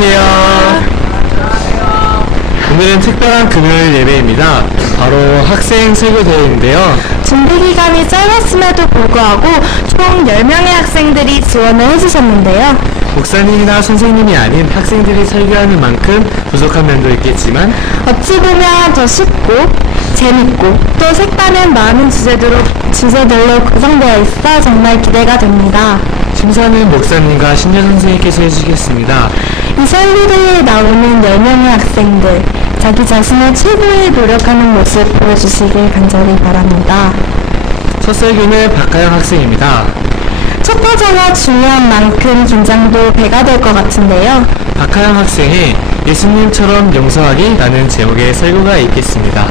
안녕하세요. 오늘은 특별한 금요일 예배입니다. 바로 학생 설교대회인데요. 준비 기간이 짧았음에도 불구하고 총 10명의 학생들이 지원을 해주셨는데요. 목사님이나 선생님이 아닌 학생들이 설교하는 만큼 부족한 면도 있겠지만 어찌 보면 더 쉽고 재밌고 또 색다른 많은 주제들로 구성되어 있어 정말 기대가 됩니다. 심사는 목사님과 신녀 선생님께서 해주시겠습니다. 이 설교대회에 나오는 10명의 학생들, 자기 자신의 최고에 노력하는 모습 보여주시길 간절히 바랍니다. 첫 설교는 박하영 학생입니다. 첫 과제가 중요한 만큼 긴장도 배가 될 것 같은데요. 박하영 학생의 예수님처럼 용서하기라는 제목의 설교가 있겠습니다.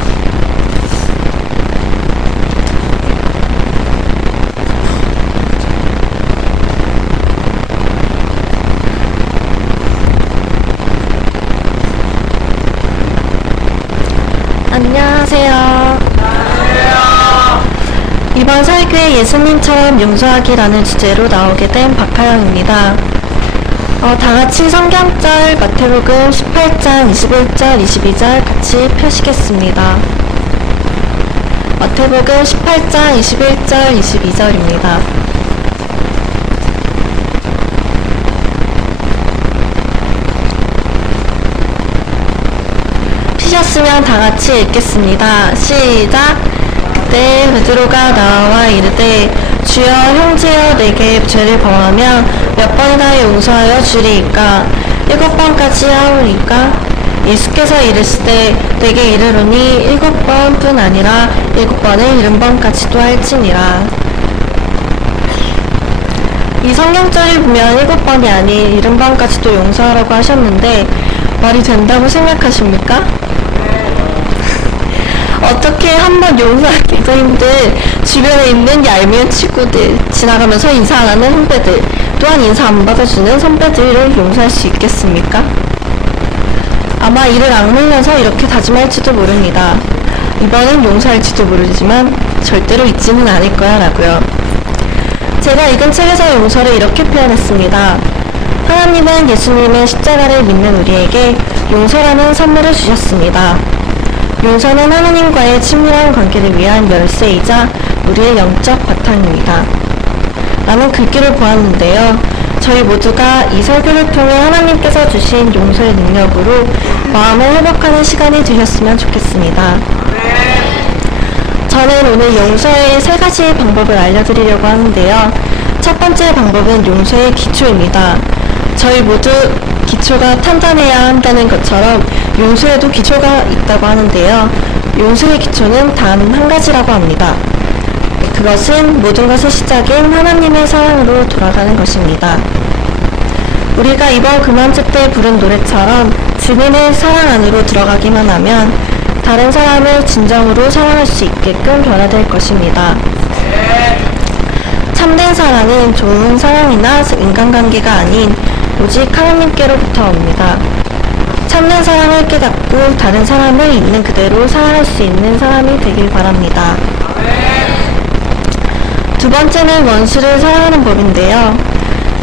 안녕하세요. 이번 설교에 예수님처럼 용서하기라는 주제로 나오게 된 박하영입니다. 다같이 성경절 마태복음 18장 21절 22절 같이 펴시겠습니다. 마태복음 18장 21절 22절입니다. 피셨으면 다같이 읽겠습니다. 시작! 그때 베드로가 나와 이르되 주여 형제여 내게 죄를 범하면 몇 번이나 용서하여 주리이까 7번까지 하오리까? 예수께서 이르시되 내게 이르노니 7번뿐 아니라 7번을 70번까지도 할지니라. 이 성경절을 보면 7번이 아닌 70번까지도 용서하라고 하셨는데 말이 된다고 생각하십니까? 어떻게 한번 용서하기도 힘든 주변에 있는 얄미운 친구들, 지나가면서 인사 안 하는 선배들, 또한 인사 안 받아주는 선배들을 용서할 수 있겠습니까? 아마 이를 악물면서 이렇게 다짐할지도 모릅니다. 이번엔 용서할지도 모르지만 절대로 잊지는 않을 거야 라고요. 제가 읽은 책에서 용서를 이렇게 표현했습니다. 하나님은 예수님의 십자가를 믿는 우리에게 용서라는 선물을 주셨습니다. 용서는 하나님과의 친밀한 관계를 위한 열쇠이자 우리의 영적 바탕입니다. 라는 글귀를 보았는데요. 저희 모두가 이 설교를 통해 하나님께서 주신 용서의 능력으로 마음을 회복하는 시간이 되셨으면 좋겠습니다. 저는 오늘 용서의 3가지 방법을 알려드리려고 하는데요. 첫 번째 방법은 용서의 기초입니다. 저희 모두 기초가 탄탄해야 한다는 것처럼 용서에도 기초가 있다고 하는데요. 용서의 기초는 단 한 가지라고 합니다. 그것은 모든 것의 시작인 하나님의 사랑으로 돌아가는 것입니다. 우리가 이번 금안주 때 부른 노래처럼 주님의 사랑 안으로 들어가기만 하면 다른 사람을 진정으로 사랑할 수 있게끔 변화될 것입니다. 참된 사랑은 좋은 사랑이나 인간관계가 아닌 오직 하나님께로부터 옵니다. 참된 사랑을 깨닫고 다른 사람을 있는 그대로 사랑할 수 있는 사람이 되길 바랍니다. 두 번째는 원수를 사랑하는 법인데요.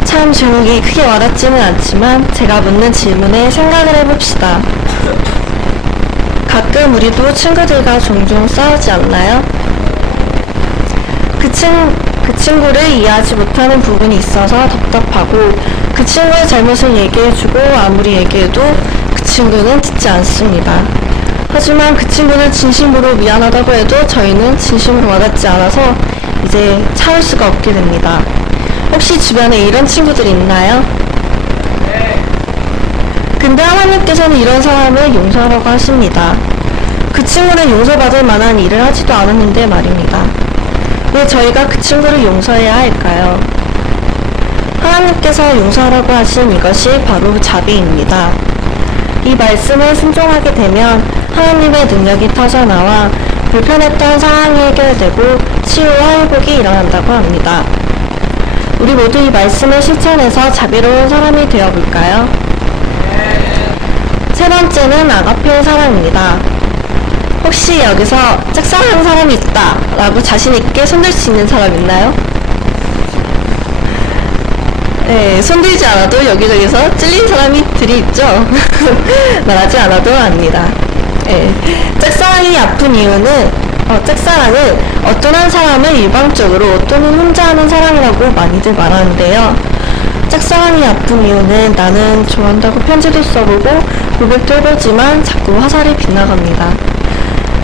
참 제목이 크게 와닿지는 않지만 제가 묻는 질문에 생각을 해봅시다. 가끔 우리도 친구들과 종종 싸우지 않나요? 그 친구를 이해하지 못하는 부분이 있어서 답답하고 그 친구의 잘못을 얘기해주고 아무리 얘기해도 그 친구는 듣지 않습니다. 하지만 그 친구는 진심으로 미안하다고 해도 저희는 진심으로 와닿지 않아서 이제 참을 수가 없게 됩니다. 혹시 주변에 이런 친구들이 있나요? 근데 하나님께서는 이런 사람을 용서하라고 하십니다. 그 친구는 용서받을 만한 일을 하지도 않았는데 말입니다. 왜 저희가 그 친구를 용서해야 할까요? 하나님께서 용서하라고 하신 이것이 바로 자비입니다. 이 말씀을 순종하게 되면 하나님의 능력이 터져나와 불편했던 상황이 해결되고 치유와 회복이 일어난다고 합니다. 우리 모두 이 말씀을 실천해서 자비로운 사람이 되어볼까요? 세 번째는 아가페의 사랑입니다. 혹시 여기서 짝사랑하는 사람이 있다 라고 자신있게 손들 수 있는 사람 있나요? 네, 손들지 않아도 여기저기서 찔린 사람들이 있죠. 말하지 않아도 압니다. 네, 짝사랑이 아픈 이유는 짝사랑은 어떤 한 사람을 일방적으로 또는 혼자 하는 사랑이라고 많이들 말하는데요. 짝사랑이 아픈 이유는 나는 좋아한다고 편지도 써보고 고백도 해보지만 자꾸 화살이 빗나갑니다.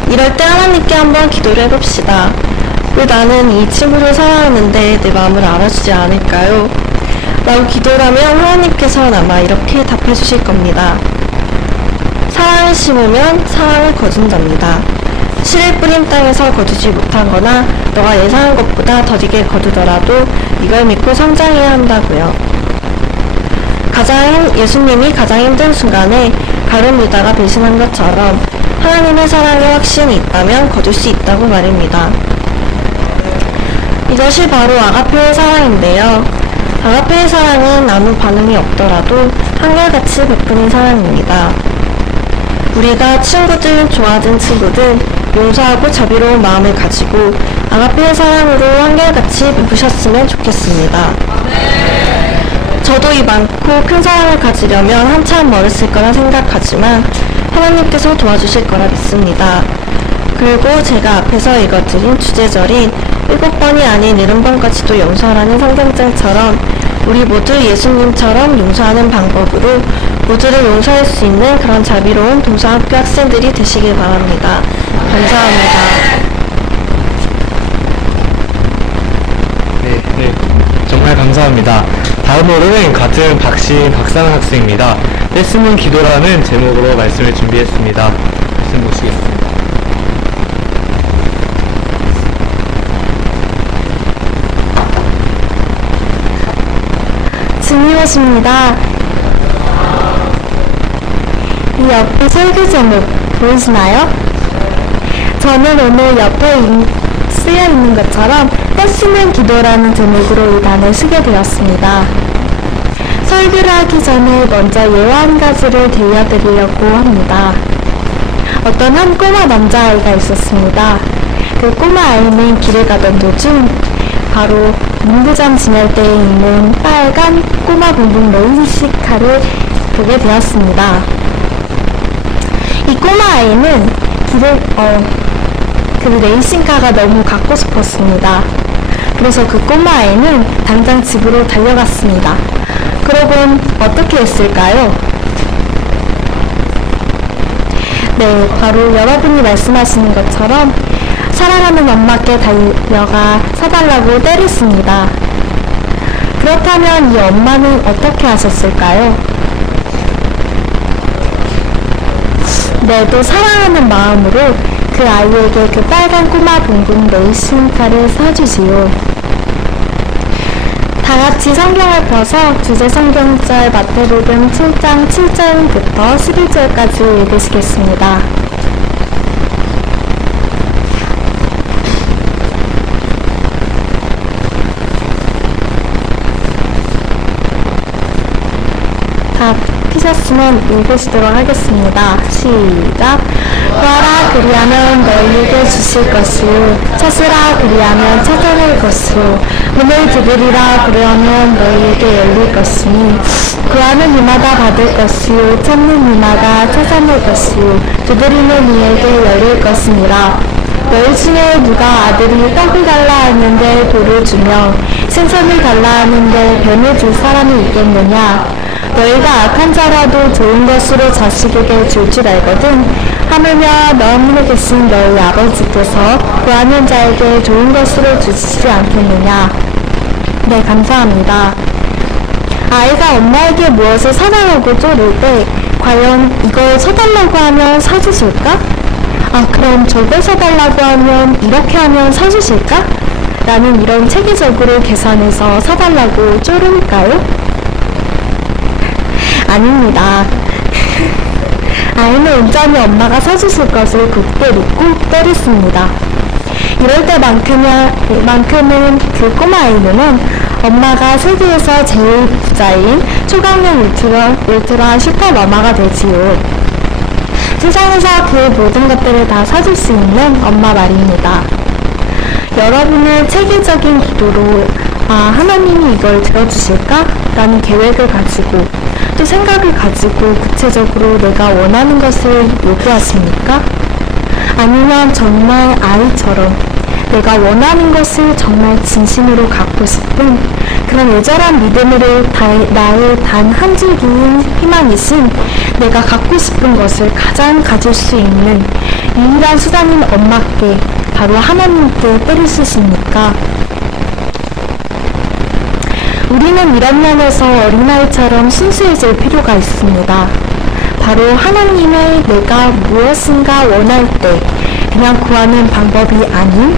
이럴 때 하나님께 한번 기도를 해봅시다. 왜 나는 이 친구를 사랑하는데 내 마음을 알아주지 않을까요? 라고 기도를 하면 하나님께서는 아마 이렇게 답해 주실 겁니다. 사랑을 심으면 사랑을 거둔답니다. 씨를 뿌린 땅에서 거두지 못한 거나 너가 예상한 것보다 더디게 거두더라도 이걸 믿고 성장해야 한다고요. 예수님이 가장 힘든 순간에 가룟 유다가 배신한 것처럼 하나님의 사랑에 확신이 있다면 거둘 수 있다고 말입니다. 이것이 바로 아가페의 사랑인데요. 아가페의 사랑은 아무 반응이 없더라도 한결같이 베푸는 사랑입니다. 우리가 좋아하는 친구들, 용서하고 자비로운 마음을 가지고 아가페의 사랑으로 한결같이 베푸셨으면 좋겠습니다. 저도 이 많고 큰 사랑을 가지려면 한참 멀었을 거라 생각하지만 하나님께서 도와주실 거라 믿습니다. 그리고 제가 앞에서 읽어드린 주제절인 7번이 아닌 70번까지도 용서하라는 성경장처럼 우리 모두 예수님처럼 용서하는 방법으로 모두를 용서할 수 있는 그런 자비로운 동서학교 학생들이 되시길 바랍니다. 감사합니다. 네, 정말 감사합니다. 다음으로는 같은 박상은 학생입니다. 떼쓰는 기도라는 제목으로 말씀을 준비했습니다. 말씀 보시겠습니다. 주님이십니다. 이 옆에 설교 제목 보이시나요? 저는 오늘 옆에 쓰여 있는 것처럼 떼쓰는 기도라는 제목으로 이 단을 쓰게 되었습니다. 설교를 하기 전에 먼저 예화 한 가지를 들려드리려고 합니다. 어떤 한 꼬마 남자아이가 있었습니다. 그 꼬마 아이는 길을 가던 도중 바로 문구점 지날 때에 있는 빨간 꼬마 붕붕 레이싱카를 보게 되었습니다. 이 꼬마 아이는 그 레이싱카가 너무 갖고 싶었습니다. 그래서 그 꼬마 아이는 당장 집으로 달려갔습니다. 그러곤 어떻게 했을까요? 네, 바로 여러분이 말씀하시는 것처럼 사랑하는 엄마께 달려가 사달라고 때렸습니다. 그렇다면 이 엄마는 어떻게 하셨을까요? 네, 또 사랑하는 마음으로 그 아이에게 그 빨간 꼬마 붕붕 레이싱카를 사주지요. 다같이 성경을 펴서 주제 성경절 마태복음 7장 7절부터 11절까지 읽으시겠습니다. 다 피셨으면 읽으시도록 하겠습니다. 시작! 구하라 그리하면 너희에게 주실 것이요 찾으라 그리하면 찾아낼 것이요 문을 두드리라 그리하면 너희에게 열릴 것이니 구하는 이마다 받을 것이요 찾는 이마다 찾아낼 것이요 두드리는 이에게 열릴 것이니라. 너희 중에 누가 아들이 떡을 달라 하는데 돌을 주며 생선을 달라 하는데 뱀을 줄 사람이 있겠느냐? 너희가 악한 자라도 좋은 것으로 자식에게 줄 줄 알거든. 하물며 너희에 계신 너희 아버지께서 구하는 자에게 좋은 것으로 주시지 않겠느냐. 네, 감사합니다. 아이가 엄마에게 무엇을 사달라고 쪼를 때 과연 이걸 사달라고 하면 사주실까? 그럼 저걸 사달라고 하면 이렇게 하면 사주실까? 라는 이런 체계적으로 계산해서 사달라고 쪼를까요? 아닙니다. 아이는 온전히 엄마가 사주실 것을 굳게 믿고 때렸습니다. 이럴 때만큼은 그 꼬마아이는 엄마가 세계에서 제일 부자인 초강력 울트라 슈퍼마마가 되지요. 세상에서 그 모든 것들을 다 사줄 수 있는 엄마 말입니다. 여러분은 체계적인 기도로 하나님이 이걸 들어주실까? 라는 계획을 가지고 또 생각을 가지고 구체적으로 내가 원하는 것을 요구하십니까? 아니면 정말 아이처럼 내가 원하는 것을 정말 진심으로 갖고 싶은 그런 애절한 믿음으로 나의 단 한 줄기인 희망이신 내가 갖고 싶은 것을 가장 가질 수 있는 유일한 수단인 엄마께 바로 하나님께 때를 쓰십니까? 우리는 이런 면에서 어린아이처럼 순수해질 필요가 있습니다. 바로 하나님의 내가 무엇인가 원할 때 그냥 구하는 방법이 아닌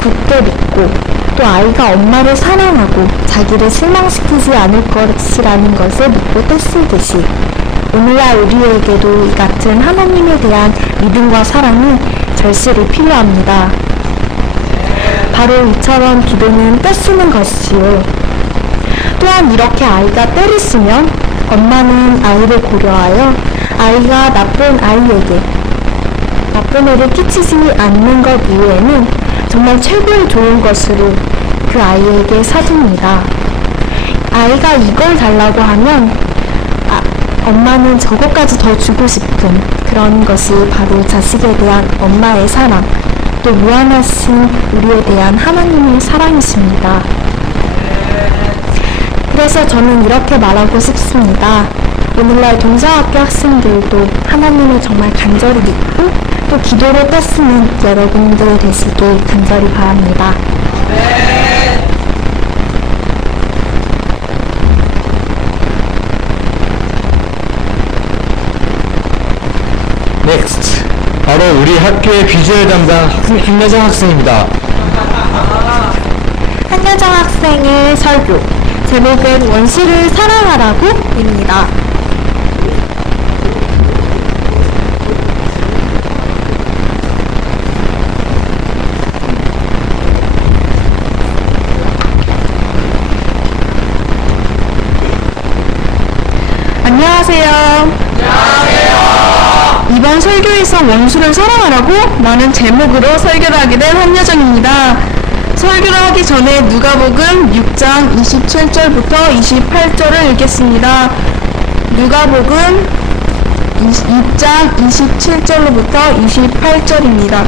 굳게 믿고 또 아이가 엄마를 사랑하고 자기를 실망시키지 않을 것이라는 것을 믿고 떼쓰듯이 오늘날 우리에게도 이 같은 하나님에 대한 믿음과 사랑이 절실히 필요합니다. 바로 이처럼 기도는 떼쓰는 것이요. 또한 이렇게 아이가 때를 쓰면 엄마는 아이를 고려하여 아이가 나쁜 아이에게 나쁜 애를 끼치지 않는 것 이외에는 정말 최고의 좋은 것으로 그 아이에게 사줍니다. 아이가 이걸 달라고 하면 엄마는 저것까지 더 주고 싶은 그런 것이 바로 자식에 대한 엄마의 사랑, 또 무한하신 우리에 대한 하나님의 사랑이십니다. 그래서 저는 이렇게 말하고 싶습니다. 오늘날 동서학교 학생들도 하나님을 정말 간절히 믿고 또 기도로 떼쓰는 여러분들 되시길 간절히 바랍니다. Next. 바로 우리 학교의 비주얼 담당 한여정 학생입니다. 한여정 학생의 설교. 제목은 원수를 사랑하라고 입니다. 안녕하세요. 안녕하세요. 이번 설교에서 원수를 사랑하라고 라는 제목으로 설교를 하게 된 한여정입니다. 설교를 하기 전에 누가복음 6장 27절부터 28절을 읽겠습니다. 누가복음 6장 27절로부터 28절입니다.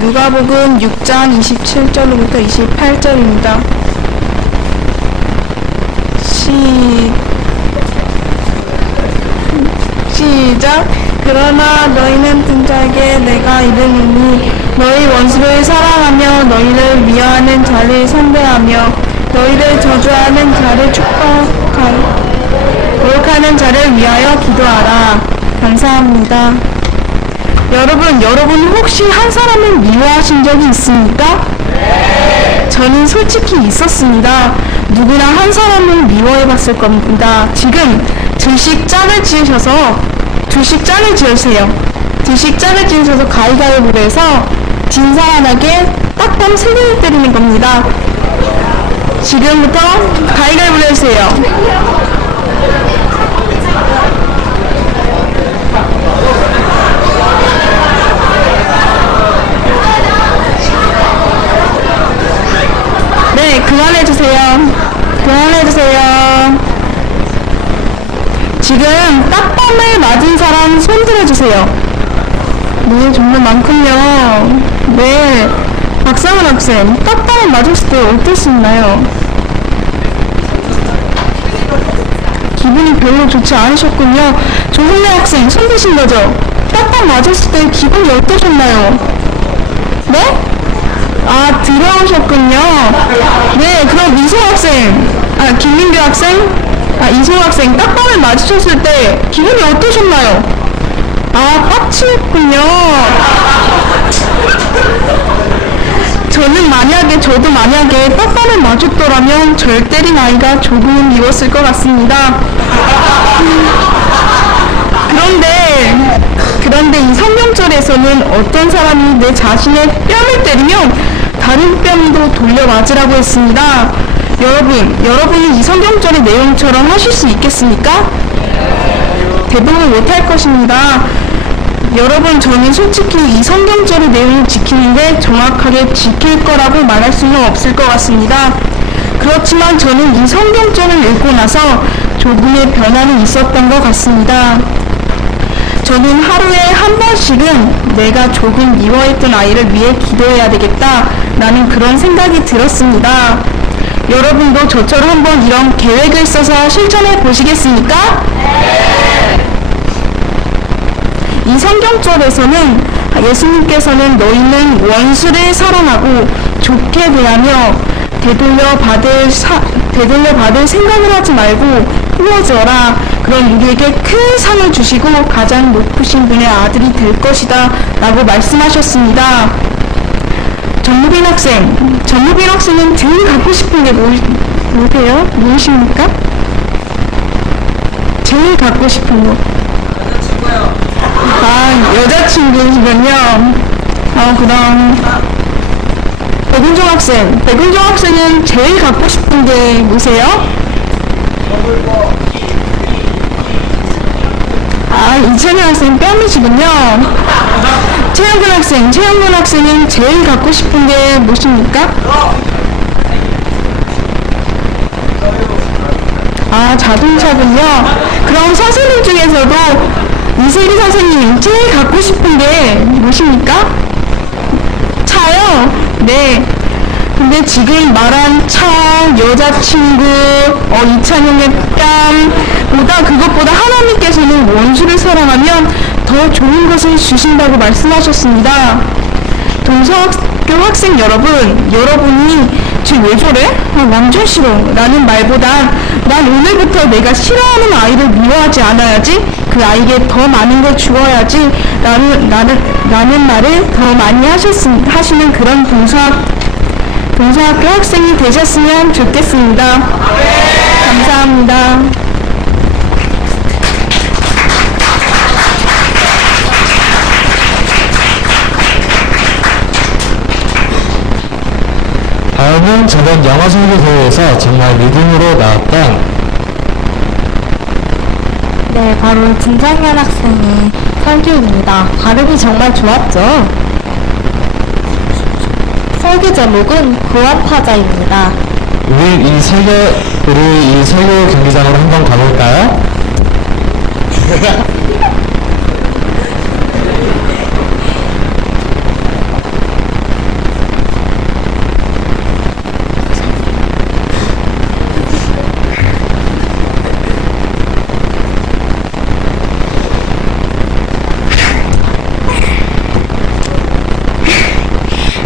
누가복음 6장 27절로부터 28절입니다. 시작. 그러나 너희는 든 자에게 내가 이르노니 너희 원수를 사랑하며 너희를 미워하는 자를 선대하며 너희를 저주하는 자를 거룩하는 자를 위하여 기도하라. 감사합니다. 여러분 혹시 한 사람을 미워하신 적이 있습니까? 네. 저는 솔직히 있었습니다. 누구나 한 사람을 미워해봤을 겁니다. 지금 둘씩 짝을 지으세요. 둘씩 짝을 지으셔서 가위가위보로 해서 진 사람에게 딱밤 3개를 때리는 겁니다. 지금부터 가위가위보로 해주세요. 네, 그만해주세요. 지금 딱밤을 맞은 사람 손 들어주세요. 네, 정말 많군요. 네, 박상은 학생, 딱밤을 맞았을 때 어떠셨나요? 기분이 별로 좋지 않으셨군요. 조승래 학생, 손 드신 거죠? 딱밤 맞았을 때 기분이 어떠셨나요? 네? 들어오셨군요. 네, 그럼 이소 학생, 김민규 학생, 이소 학생, 딱밤을 맞으셨을 때 기분이 어떠셨나요? 빡치겠군요. 저도 만약에 딱밤을 맞았더라면 절 때린 아이가 조금은 미웠을 것 같습니다. 그런데 이 성경절에서는 어떤 사람이 내 자신의 뺨을 때리면 다른 뺨도 돌려 맞으라고 했습니다. 여러분이 이 성경절의 내용처럼 하실 수 있겠습니까? 대부분 못할 것입니다. 여러분, 저는 솔직히 이 성경절의 내용을 지키는데 정확하게 지킬 거라고 말할 수는 없을 것 같습니다. 그렇지만 저는 이 성경절을 읽고 나서 조금의 변화는 있었던 것 같습니다. 저는 하루에 한 번씩은 내가 조금 미워했던 아이를 위해 기도해야 되겠다 라는 그런 생각이 들었습니다. 여러분도 저처럼 한번 이런 계획을 써서 실천해 보시겠습니까? 이 성경절에서는 예수님께서는 너희는 원수를 사랑하고 좋게 대하며 되돌려 받을 생각을 하지 말고 후어져라. 그럼 우리에게 큰 상을 주시고 가장 높으신 분의 아들이 될 것이다 라고 말씀하셨습니다. 전무빈 학생은 제일 갖고 싶은 게 뭐세요? 무엇입니까? 제일 갖고 싶은 거. 여자친구시군요. 그럼 백은종 학생은 제일 갖고 싶은 게 뭐세요? 이찬현 학생 뺨이시군요. 최영근 학생은 제일 갖고 싶은 게 무엇입니까? 자동차군요. 그럼 선생님 중에서도 이세리 선생님 제일 갖고 싶은 게 무엇입니까? 차요? 네. 근데 지금 말한 차, 여자친구, 이찬용의 그것보다 하나님께서는 원수를 사랑하면 더 좋은 것을 주신다고 말씀하셨습니다. 동서학교 학생 여러분이 지금 왜 저래? 완전 싫어 라는 말보다 난 오늘부터 내가 싫어하는 아이를 미워하지 않아야지, 그 아이에게 더 많은 걸 주어야지 라는 말을 더 많이 하시는 그런 동서학교 학생이 되셨으면 좋겠습니다. 감사합니다. 다음은 저번 영어 설교 대회에서 정말 믿음으로 나왔던 네, 바로 김상현 학생의 설교입니다. 발음이 정말 좋았죠? 설교 제목은 고압하자입니다. 우리 이 설교 경기장으로 한번 가볼까요?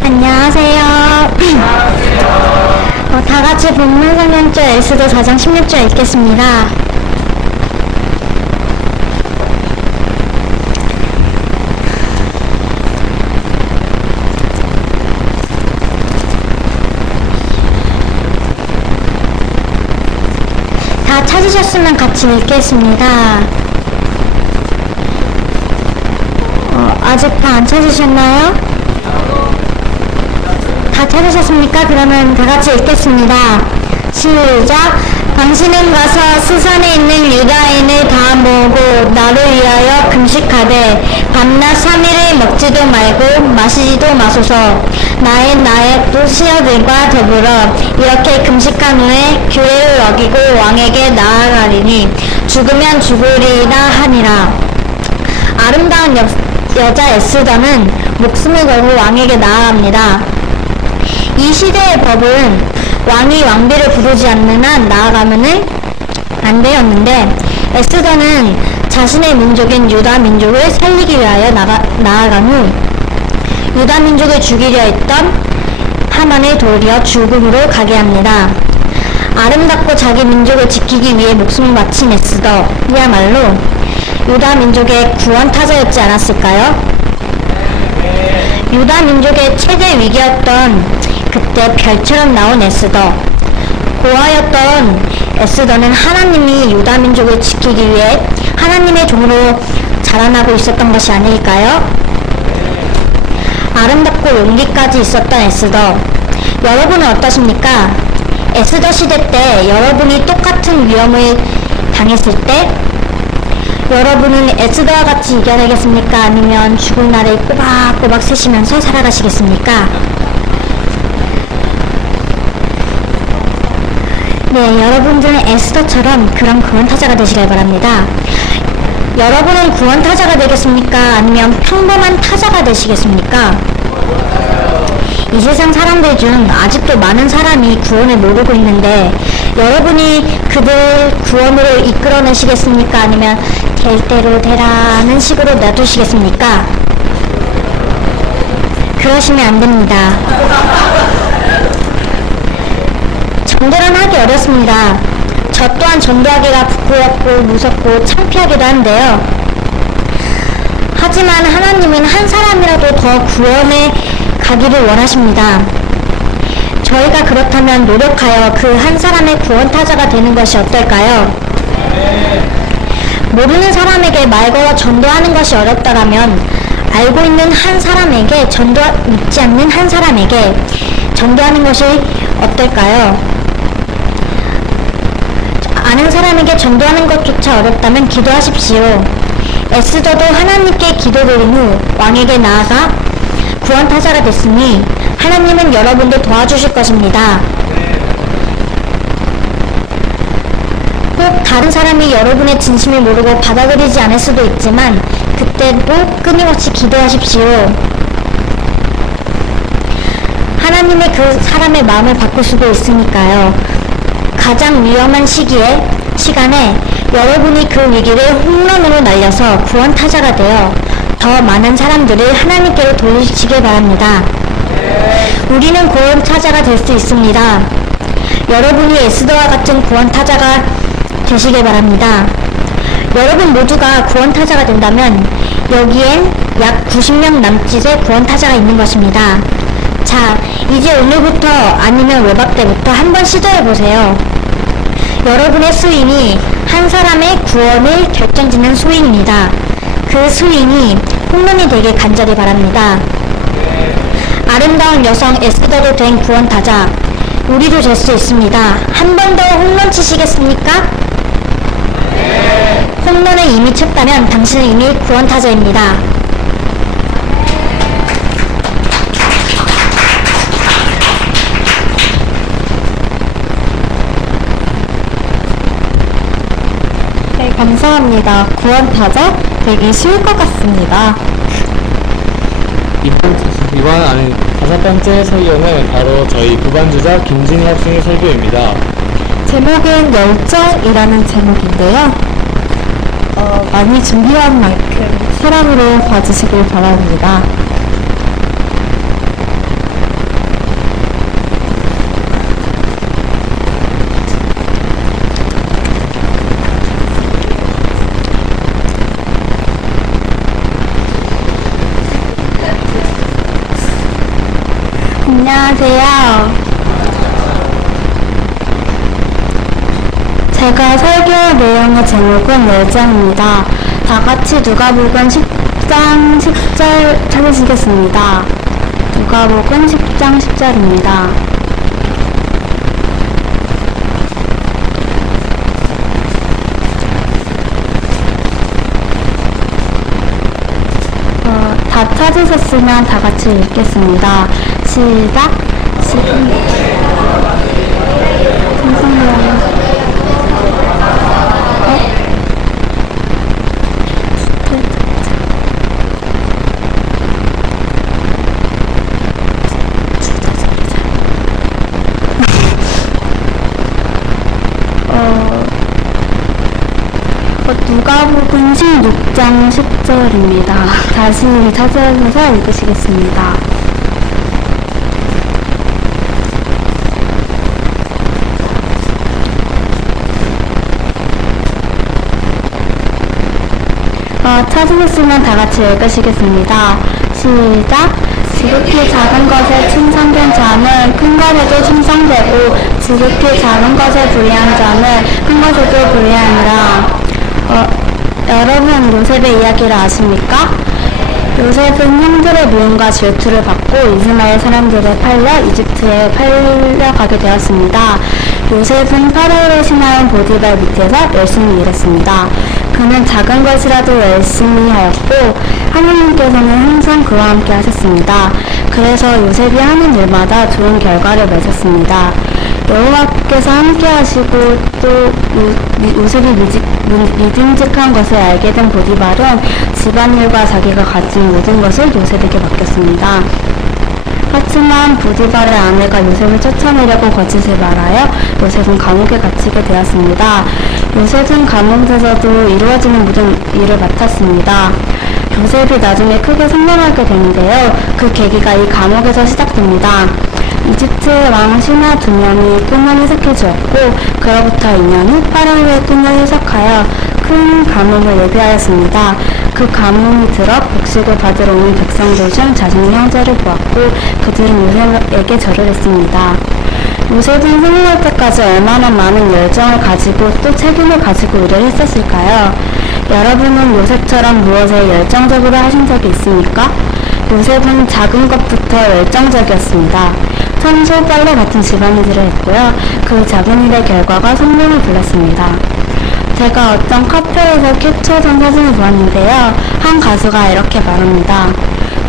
안녕하세요. 다 같이 본문 성경절 에스더 4장 16절 읽겠습니다. 다 찾으셨으면 같이 읽겠습니다. 아직 다 안 찾으셨나요? 다 찾으셨습니까? 그러면 다 같이 읽겠습니다. 시작! 당신은 가서 수산에 있는 유다인을 다 모으고 나를 위하여 금식하되 밤낮 3일을 먹지도 말고 마시지도 마소서. 나의 또시어들과 더불어 이렇게 금식한 후에 규례를 어기고 왕에게 나아가리니 죽으면 죽으리라 하니라. 아름다운 여자 에스더는 목숨을 걸고 왕에게 나아갑니다. 이 시대의 법은 왕이 왕비를 부르지 않는 한 나아가면은 안 되었는데, 에스더는 자신의 민족인 유다 민족을 살리기 위하여 나아간 후 유다 민족을 죽이려 했던 하만을 도리어 죽음으로 가게 합니다. 아름답고 자기 민족을 지키기 위해 목숨을 바친 에스더야말로 유다 민족의 구원타자였지 않았을까요? 유다 민족의 최대 위기였던 그때 별처럼 나온 에스더, 고아였던 에스더는 하나님이 유다 민족을 지키기 위해 하나님의 종으로 자라나고 있었던 것이 아닐까요? 아름답고 용기까지 있었던 에스더, 여러분은 어떠십니까? 에스더 시대 때 여러분이 똑같은 위험을 당했을 때 여러분은 에스더와 같이 이겨내겠습니까? 아니면 죽을 날을 꼬박꼬박 세시면서 살아가시겠습니까? 네, 여러분들은 에스더처럼 그런 구원타자가 되시길 바랍니다. 여러분은 구원타자가 되겠습니까? 아니면 평범한 타자가 되시겠습니까? 이 세상 사람들 중 아직도 많은 사람이 구원을 모르고 있는데 여러분이 그들 구원으로 이끌어내시겠습니까? 아니면 될 대로 되라는 식으로 놔두시겠습니까? 그러시면 안 됩니다. 전도는 하기 어렵습니다. 저 또한 전도하기가 부끄럽고 무섭고 창피하기도 한데요. 하지만 하나님은 한 사람이라도 더 구원에 가기를 원하십니다. 저희가 그렇다면 노력하여 그 한 사람의 구원타자가 되는 것이 어떨까요? 모르는 사람에게 말 걸어 전도하는 것이 어렵다면 알고 있는 한 사람에게 믿지 않는 한 사람에게 전도하는 것이 어떨까요? 아는 사람에게 전도하는 것조차 어렵다면 기도하십시오. 에스더도 하나님께 기도드린 후 왕에게 나아가 구원타자가 됐으니 하나님은 여러분들 도와주실 것입니다. 꼭 다른 사람이 여러분의 진심을 모르고 받아들이지 않을 수도 있지만 그때도 끊임없이 기도하십시오. 하나님이 그 사람의 마음을 바꿀 수도 있으니까요. 가장 위험한 시간에 여러분이 그 위기를 홈런으로 날려서 구원타자가 되어 더 많은 사람들을 하나님께로 돌리시길 바랍니다. 우리는 구원타자가 될 수 있습니다. 여러분이 에스더와 같은 구원타자가 되시길 바랍니다. 여러분 모두가 구원타자가 된다면 여기엔 약 90명 남짓의 구원타자가 있는 것입니다. 자, 이제 오늘부터 아니면 외박 때부터 한번 시도해보세요. 여러분의 스윙이 한 사람의 구원을 결정짓는 스윙입니다. 그 스윙이 홈런이 되길 간절히 바랍니다. 아름다운 여성 에스더도 된 구원타자, 우리도 될 수 있습니다. 한 번 더 홈런 치시겠습니까? 홈런을 이미 쳤다면 당신은 이미 구원타자입니다. 네, 감사합니다. 구원타자 되기 쉬울 것 같습니다. 이번 5번째 설교는 바로 저희 9반 주자 김진희 학생의 설교입니다. 제목은 열정이라는 제목인데요. 많이 준비한 만큼 사랑으로 봐주시길 바랍니다. 안녕하세요. 제가 설교할 내용의 제목은 열정입니다. 다 같이 누가복음 10장 10절 찾으시겠습니다. 누가복음 10장 10절입니다. 다 찾으셨으면 다 같이 읽겠습니다. 시작. 누가복음 16장 10절입니다. 다시 찾아서 읽으시겠습니다. 찾으셨으면 다 같이 읽으시겠습니다. 시작. 지극히 작은 것에 충성된 자는 큰 것에도 충성되고 지극히 작은 것에 불의한 자는 큰 것에도 불의하니라. 여러분 요셉의 이야기를 아십니까? 요셉은 형들의 모험과 질투를 받고 이스마엘 사람들에 팔려 이집트에 팔려가게 되었습니다. 요셉은 파라오의 신하인 보디발 밑에서 열심히 일했습니다. 그 그는 작은 것이라도 열심히 하였고 하느님께서는 항상 그와 함께 하셨습니다. 그래서 요셉이 하는 일마다 좋은 결과를 맺었습니다. 여호와께서 함께 하시고 또 요셉이 믿음직한 것을 알게 된 보디발은 집안일과 자기가 가진 모든 것을 요셉에게 맡겼습니다. 하지만 보디발의 아내가 요셉을 쫓아내려고 거짓을 말하여 요셉은 감옥에 갇히게 되었습니다. 요셉은 감옥에서도 이루어지는 모든 일을 맡았습니다. 요셉이 나중에 크게 성공하게 되는데요. 그 계기가 이 감옥에서 시작됩니다. 이집트 왕 신하 2명이 꿈을 해석해 주었고 그로부터 2년 후 파라오의 꿈을 해석하여 큰 가뭄을 예비하였습니다. 그 가뭄이 들어 곡식을 받으러 오는 백성들 중 자신의 형제를 보았고 그들은 요셉에게 절을 했습니다. 요셉은 성공할 때까지 얼마나 많은 열정을 가지고 또 책임을 가지고 일을 했었을까요? 여러분은 요셉처럼 무엇에 열정적으로 하신 적이 있습니까? 요셉은 작은 것부터 열정적이었습니다. 청소, 빨래 같은 집안일들을 했고요. 그 작은 일의 결과가 성공을 불렀습니다. 제가 어떤 카페에서 캡처된 사진을 보았는데요. 한 가수가 이렇게 말합니다.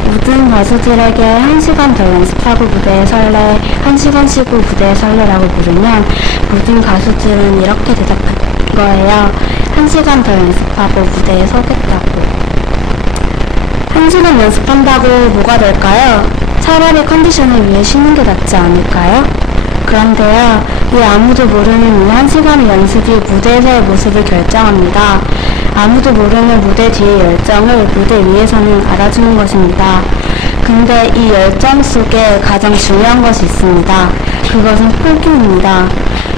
모든 가수들에게 1시간 더 연습하고 무대에 설레, 1시간 쉬고 무대에 설레라고 물으면 모든 가수들은 이렇게 대답할 거예요. 1시간 더 연습하고 무대에 서겠다고. 1시간 연습한다고 뭐가 될까요? 차라리 컨디션을 위해 쉬는 게 낫지 않을까요? 그런데요, 이 아무도 모르는 이 1시간의 연습이 무대에서의 모습을 결정합니다. 아무도 모르는 무대 뒤의 열정을 무대 위에서는 알아주는 것입니다. 근데 이 열정 속에 가장 중요한 것이 있습니다. 그것은 포기입니다.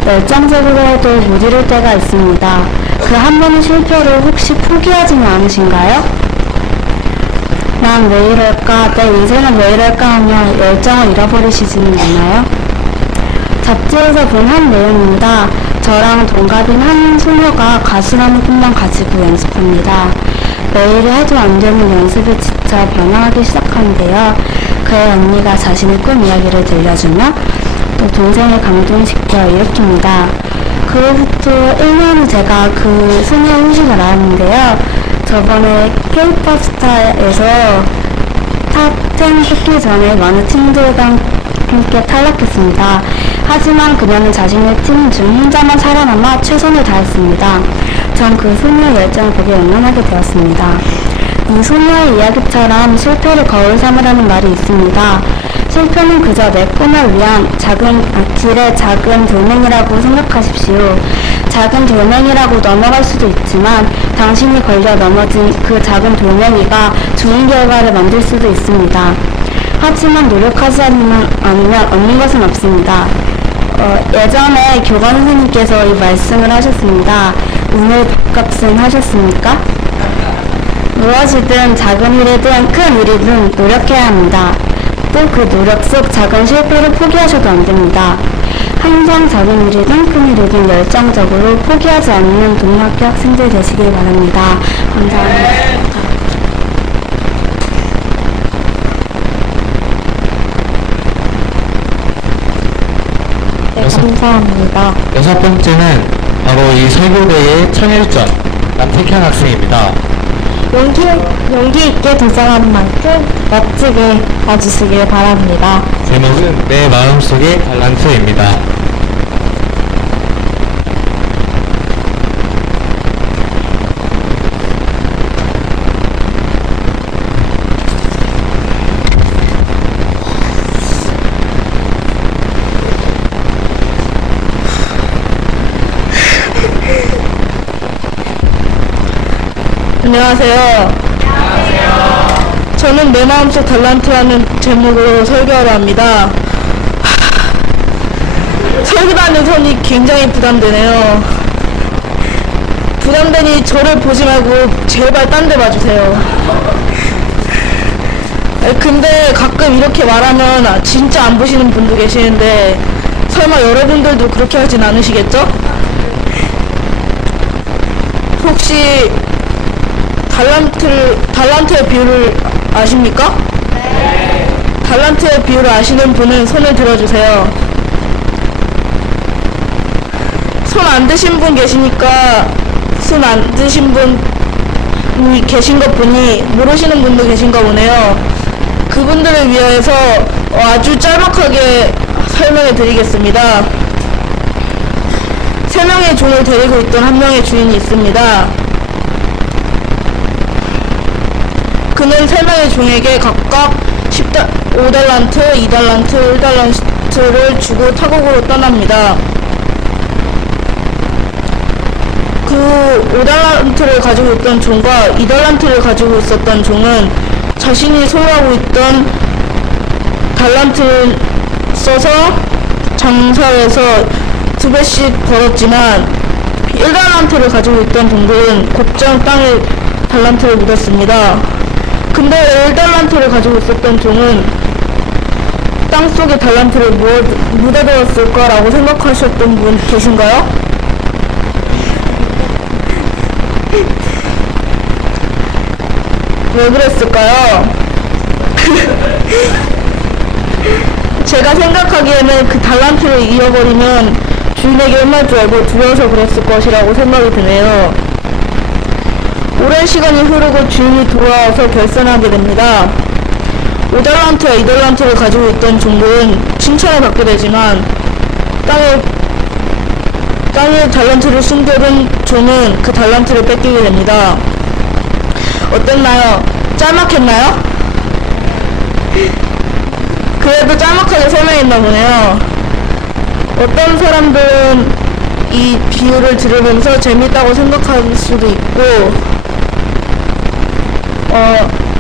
열정적으로 해도 못 이룰 때가 있습니다. 그 한 번의 실패로 혹시 포기하지는 않으신가요? 난 왜 이럴까? 내 인생은 왜 이럴까? 하며 열정을 잃어버리시지는 않나요? 잡지에서 본 한 내용입니다. 저랑 동갑인 한 소녀가 가수라는 꿈만 가지고 연습합니다. 매일 해도 안 되는 연습에 지쳐 변화하기 시작하는데요. 그의 언니가 자신의 꿈 이야기를 들려주며 또 동생을 감동시켜 일으킵니다. 그로부터 1년 후 제가 그 소녀의 소식을 알았는데요. 저번에 K-pop 스타에서 탑10 뽑기 전에 많은 팀들과 함께 탈락했습니다. 하지만 그녀는 자신의 팀 중 혼자만 살아남아 최선을 다했습니다. 전 그 소녀의 열정을 보게 응원하게 되었습니다. 이 소녀의 이야기처럼 실패를 거울 삼으라는 말이 있습니다. 실패는 그저 내 꿈을 위한 길의 작은 돌멩이라고 생각하십시오. 작은 돌멩이라고 넘어갈 수도 있지만 당신이 걸려 넘어진 그 작은 돌멩이가 좋은 결과를 만들 수도 있습니다. 하지만 노력하지 않으면 얻는 것은 없습니다. 예전에 교관 선생님께서 이 말씀을 하셨습니다. 오늘 밥값은 하셨습니까? 무엇이든 작은 일이든 큰 일이든 노력해야 합니다. 또 그 노력 속 작은 실패를 포기하셔도 안 됩니다. 항상 작은 일이든 큰 일이든 열정적으로 포기하지 않는 동학교 학생들 되시길 바랍니다. 감사합니다. 네, 감사합니다. 6번째는 바로 이 설교대의 청일전 남태현 학생입니다. 용기 있게 도전한 만큼 멋지게 봐주시길 바랍니다. 제목은 내 마음속의 달란트입니다. 안녕하세요. 저는 내 마음속 달란트라는 제목으로 설교하려 합니다. 설교라는 손이 굉장히 부담되네요. 부담되니 저를 보지 말고 제발 딴 데 봐주세요. 근데 가끔 이렇게 말하면 진짜 안 보시는 분도 계시는데 설마 여러분들도 그렇게 하진 않으시겠죠? 혹시 달란트의 비율을 아십니까? 네. 달란트의 비율을 아시는 분은 손을 들어주세요. 손 안 드신 분 계시니까 만드신 분이 계신 것 보니 모르시는 분도 계신가 보네요. 그분들을 위해서 아주 짤막하게 설명해 드리겠습니다. 3명의 종을 데리고 있던 한 명의 주인이 있습니다. 그는 3명의 종에게 각각 5달란트, 2달란트, 1달란트를 주고 타국으로 떠납니다. 그 5달란트를 가지고 있던 종과 2달란트를 가지고 있었던 종은 자신이 소유하고 있던 달란트를 써서 장사해서 2배씩 벌었지만 1달란트를 가지고 있던 종들은 곧장 땅에 달란트를 묻었습니다. 근데 1달란트를 가지고 있었던 종은 땅속에 달란트를 묻어두었을 거라고 생각하셨던 분 계신가요? 왜 그랬을까요? 제가 생각하기에는 그 달란트를 잃어버리면 주인에게 혼날 줄 알고 두려워서 그랬을 것이라고 생각이 드네요. 오랜 시간이 흐르고 주인이 돌아와서 결산하게 됩니다. 5달란트와 2달란트를 가지고 있던 종들은 칭찬을 받게 되지만 땅에 달란트를 숨겨둔 종은 그 달란트를 뺏기게 됩니다. 어땠나요? 짤막했나요? 그래도 짤막하게 설명했나 보네요. 어떤 사람들은 이 비유를 들으면서 재밌다고 생각할 수도 있고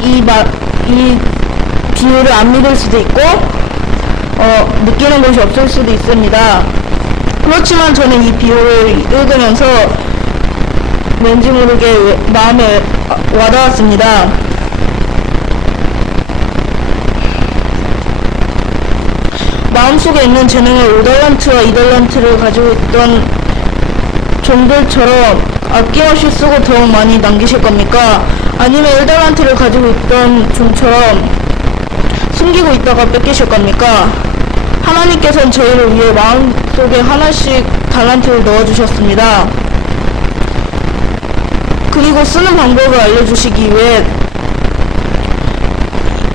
이 비유를 안 믿을 수도 있고 느끼는 것이 없을 수도 있습니다. 그렇지만 저는 이 비유를 읽으면서 왠지 모르게 마음에 와닿았습니다. 마음속에 있는 재능을 5달란트와 2달란트를 가지고 있던 종들처럼 아낌없이 쓰고 더욱 많이 남기실 겁니까? 아니면 1달란트를 가지고 있던 종처럼 숨기고 있다가 뺏기실 겁니까? 하나님께서는 저희를 위해 마음속에 하나씩 달란트를 넣어주셨습니다. 그리고 쓰는 방법을 알려주시기 위해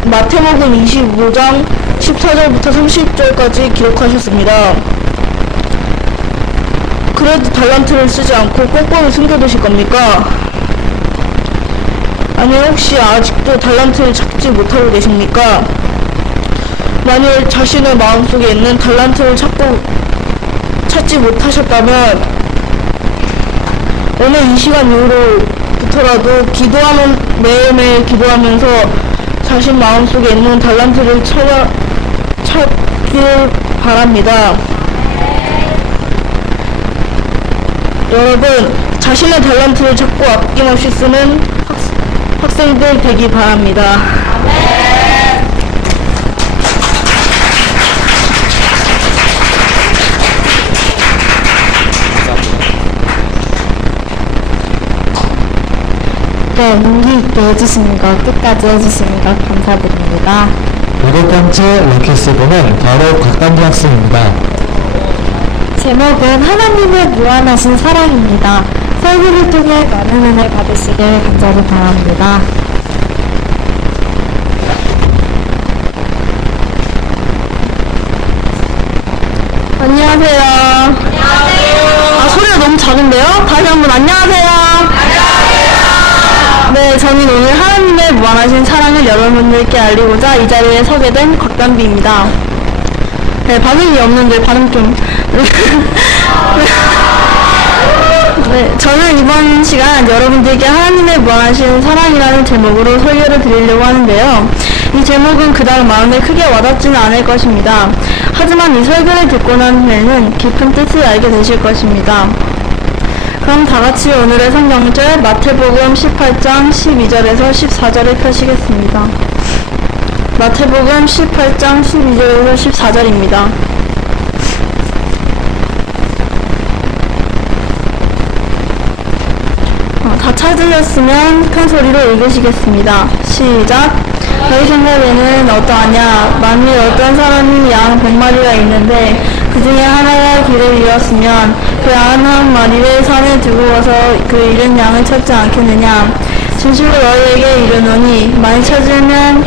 마태복음 25장 14절부터 30절까지 기록하셨습니다. 그래도 달란트를 쓰지 않고 꼼꼼히 숨겨두실 겁니까? 아니면 혹시 아직도 달란트를 찾지 못하고 계십니까? 만일 자신의 마음속에 있는 달란트를 찾지 못하셨다면 오늘 이 시간 이후로부터라도 매일매일 기도하면서 자신 마음속에 있는 달란트를 찾길 바랍니다. 여러분, 자신의 달란트를 찾고 아낌없이 쓰는 학생들 되기 바랍니다. 네, 용기 있게 해주신 것 끝까지 해주신 것 감사드립니다. 7번째 랭키스본은 바로 곽단비 학생입니다. 제목은 하나님의 무한하신 사랑입니다. 설교를 통해 많은 은혜 받으시길 간절히 바랍니다. 안녕하세요. 안녕하세요. 소리가 너무 작은데요? 다시 한번 안녕하세요. 네, 저는 오늘 하나님의 무한하신 사랑을 여러분들께 알리고자 이 자리에 서게 된 곽단비입니다. 네, 반응이 없는데 반응 좀. 네, 저는 이번 시간 여러분들께 하나님의 무한하신 사랑이라는 제목으로 설교를 드리려고 하는데요. 이 제목은 그닥 마음에 크게 와닿지는 않을 것입니다. 하지만 이 설교를 듣고 난 후에는 깊은 뜻을 알게 되실 것입니다. 그럼 다같이 오늘의 성경절 마태복음 18장 12절에서 14절을 펴시겠습니다. 마태복음 18장 12절에서 14절입니다. 다 찾으셨으면 큰 소리로 읽으시겠습니다. 시작! 너희 생각에는 어떠하냐? 만일 어떤 사람이 양 100마리가 있는데 그 중에 하나가 길을 잃었으면 그 91마리를 산에 두고 와서 그 잃은 양을 찾지 않겠느냐. 진실로 너희에게 이르노니 많이 찾으면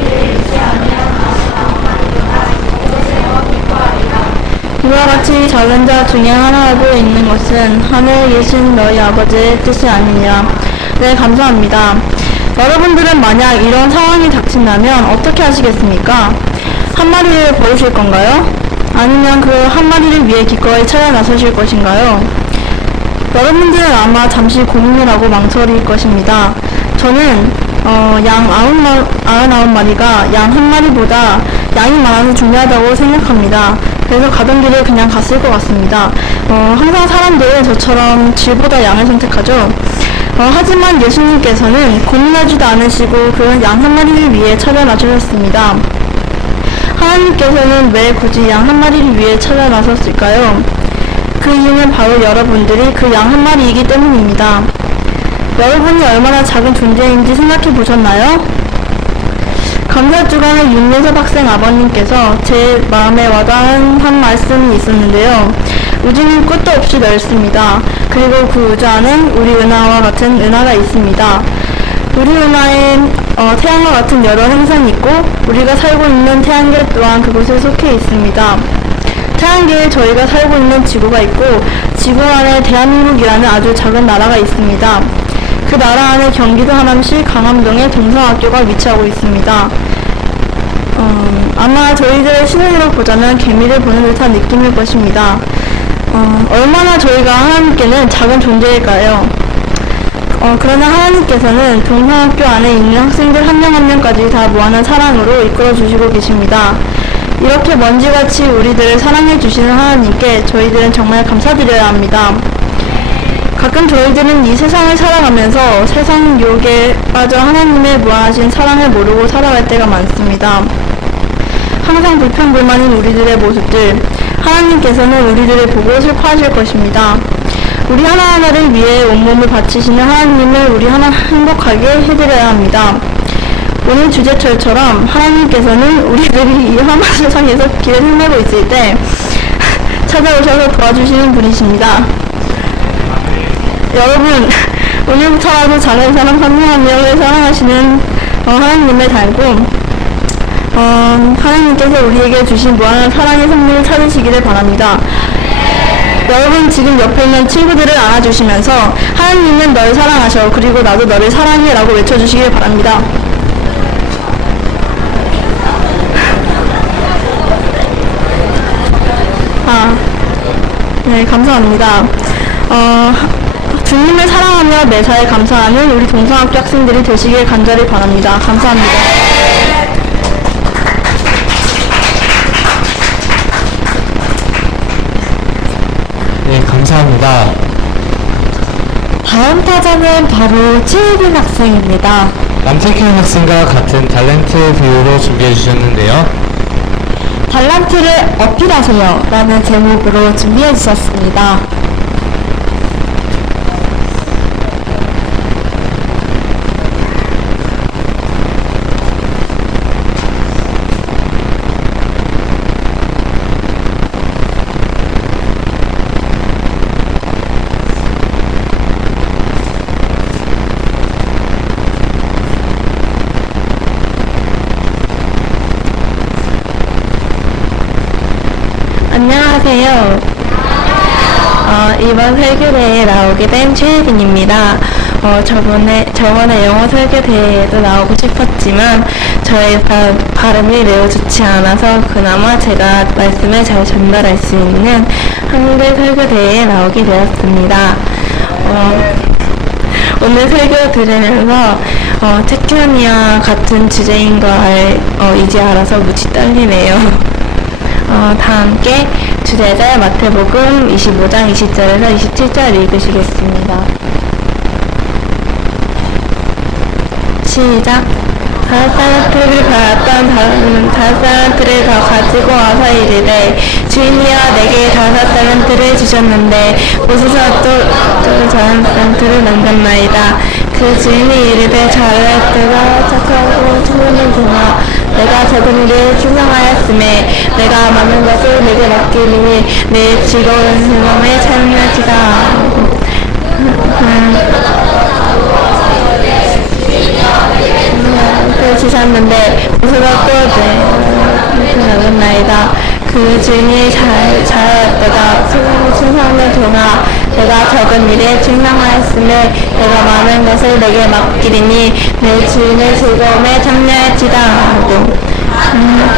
이와 같이 작은 자 중에 하나라도 있는 것은 하늘에 계신 너희 아버지의 뜻이 아니냐. 네, 감사합니다. 여러분들은 만약 이런 상황이 닥친다면 어떻게 하시겠습니까? 한 마리를 버리실 건가요? 아니면 그 한 마리를 위해 기꺼이 찾아 나서실 것인가요? 여러분들은 아마 잠시 고민을 하고 망설일 것입니다. 저는 양 99마리가 양 한 마리보다 양이 많아서 중요하다고 생각합니다. 그래서 가던 길에 그냥 갔을 것 같습니다. 항상 사람들은 저처럼 질보다 양을 선택하죠. 하지만 예수님께서는 고민하지도 않으시고 그 양 한 마리를 위해 찾아 나서셨습니다. 하나님께서는 왜 굳이 양 한 마리를 위해 찾아 나섰을까요? 그 이유는 바로 여러분들이 그 양 한 마리이기 때문입니다. 여러분이 얼마나 작은 존재인지 생각해 보셨나요? 감사주간에 윤예섭 학생 아버님께서 제 마음에 와닿은 한 말씀이 있었는데요. 우주는 끝도 없이 넓습니다. 그리고 그 우주 안엔 우리 은하와 같은 은하가 있습니다. 우리 은하엔 태양과 같은 여러 행성이 있고 우리가 살고 있는 태양계 또한 그곳에 속해 있습니다. 태양계에 저희가 살고 있는 지구가 있고 지구 안에 대한민국이라는 아주 작은 나라가 있습니다. 그 나라 안에 경기도 하남시 강암동에 동성학교가 위치하고 있습니다. 아마 저희들의 시선으로 보자면 개미를 보는 듯한 느낌일 것입니다. 얼마나 저희가 하나님께는 작은 존재일까요? 그러나 하나님께서는 동성학교 안에 있는 학생들 한 명 한 명까지 다 무한한 사랑으로 이끌어 주시고 계십니다. 이렇게 먼지같이 우리들을 사랑해 주시는 하나님께 저희들은 정말 감사드려야 합니다. 가끔 저희들은 이 세상을 살아가면서 세상 유혹에 빠져 하나님의 무한하신 사랑을 모르고 살아갈 때가 많습니다. 항상 불평불만인 우리들의 모습들, 하나님께서는 우리들을 보고 슬퍼하실 것입니다. 우리 하나하나를 위해 온몸을 바치시는 하나님을 우리 하나 행복하게 해드려야 합니다. 오늘 주제철처럼 하나님께서는 우리들이 이 험한 세상에서 길을 헤매고 있을 때 찾아오셔서 도와주시는 분이십니다. 여러분, 오늘부터라도 작은 사람 한 명 한 명을 사랑하시는 하나님을 닮고 하나님께서 우리에게 주신 무한한 사랑의 선물을 찾으시기를 바랍니다. 여러분, 지금 옆에 있는 친구들을 안아주시면서 하나님은 널 사랑하셔, 그리고 나도 너를 사랑해 라고 외쳐주시길 바랍니다. 네, 감사합니다. 주님을 사랑하며 매사에 감사하는 우리 동성학교 학생들이 되시길 간절히 바랍니다. 감사합니다. 네, 감사합니다. 다음 타자는 바로 최혜빈 학생입니다. 남태현 학생과 같은 탤런트 배우로 준비해 주셨는데요. 달란트를 어필하세요 라는 제목으로 준비해 주셨습니다. 안녕하세요. 이번 설교대회에 나오게 된 최혜빈입니다. 저번에 영어 설교대회에도 나오고 싶었지만 저의 발음이 매우 좋지 않아서 그나마 제가 말씀을 잘 전달할 수 있는 한글 설교대회에 나오게 되었습니다. 오늘 설교 들으면서 태현이와 같은 주제인 걸 이제 알아서 무지 떨리네요. 다 함께 주제자 마태복음 25장 20절에서 27절 읽으시겠습니다. 시작. 5달란트를 받았던 5달란트를 더 가지고 와서 이르되 주인이여 내게 5달란트를 주셨는데 오소서 또 5달란트를 남겼나이다. 그 주인이 이르되 잘했다가 착하고 청년을 통하 내가 적은 일에 충성하였음에 내가 많은 것을 내게 맡기니 내 즐거운 즐거움에 참여하지다. 그 주셨는데 무수가 또 나갔나이다. 그 주인이 잘했다가 충성을 통하 내가 적은 일에 충성하였음에 내가 많은 것을 내게 맡기리니 내 주인의 즐거움에 참여할지다 하고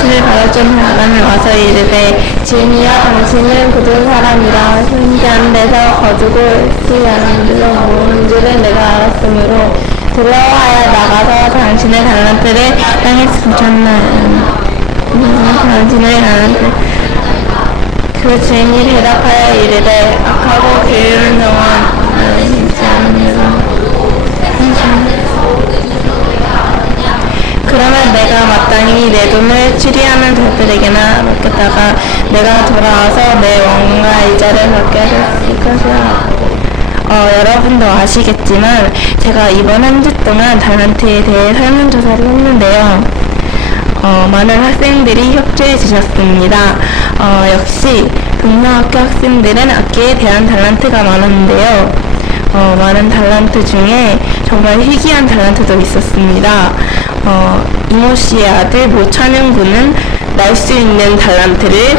그를 받아준 사람을 와서 이르되 주인이여 당신은 굳은 사람이라 신기한 데서 거두고 있지 않은 데서 모은 줄을 내가 알았으므로 두려워하여 나가서 당신의 달란트를 땅에 던졌나이다. 당신의 달란트 그 주인이 대답하여 이르되 악하고 게으른 영혼 나를 믿지 않느라. 그러면 내가 마땅히 내 돈을 추리하는 자들에게나 맡겼다가 내가 돌아와서 내 원과 이자를 받게 됐을 것이라. 여러분도 아시겠지만 제가 이번 한 주 동안 달란트에 대해 설문조사를 했는데요. 많은 학생들이 협조해 주셨습니다. 역시 동명학교 학생들은 악기에 대한 달란트가 많았는데요. 많은 달란트 중에 정말 희귀한 달란트도 있었습니다. 이모 씨의 아들 모찬영 군은 날 수 있는 달란트를,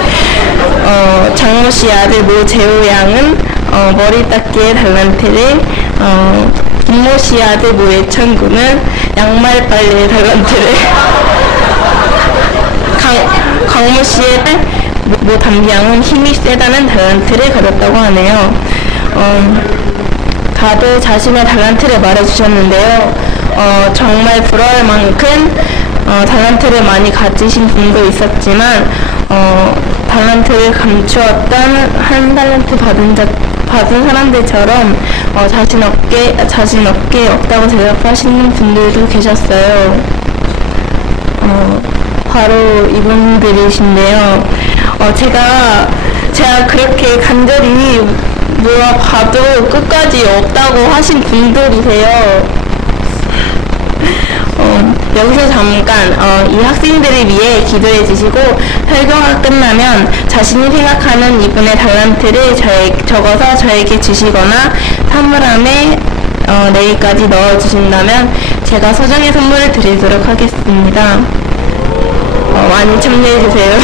장모 씨의 아들 모재호 양은 머리 닦기의 달란트를, 김모 씨의 아들 모예찬 군은 양말 빨래의 달란트를, 강모 씨의 모 담비양은 힘이 세다는 달란트를 가졌다고 하네요. 다들 자신의 달란트를 말해주셨는데요. 정말 부러울 만큼 달란트를 많이 가지신 분도 있었지만 달란트를 감추었던 한 달란트 받은 사람들처럼 자신 없게 없다고 대답하시는 분들도 계셨어요. 바로 이분들이신데요. 제가 그렇게 간절히 물어봐도 끝까지 없다고 하신 분들이세요. 여기서 잠깐 이 학생들을 위해 기도해 주시고 설교가 끝나면 자신이 생각하는 이분의 달란트를 적어서 저에게 주시거나 사물함에 내일까지 넣어주신다면 제가 소정의 선물을 드리도록 하겠습니다. 많이 참여해주세요.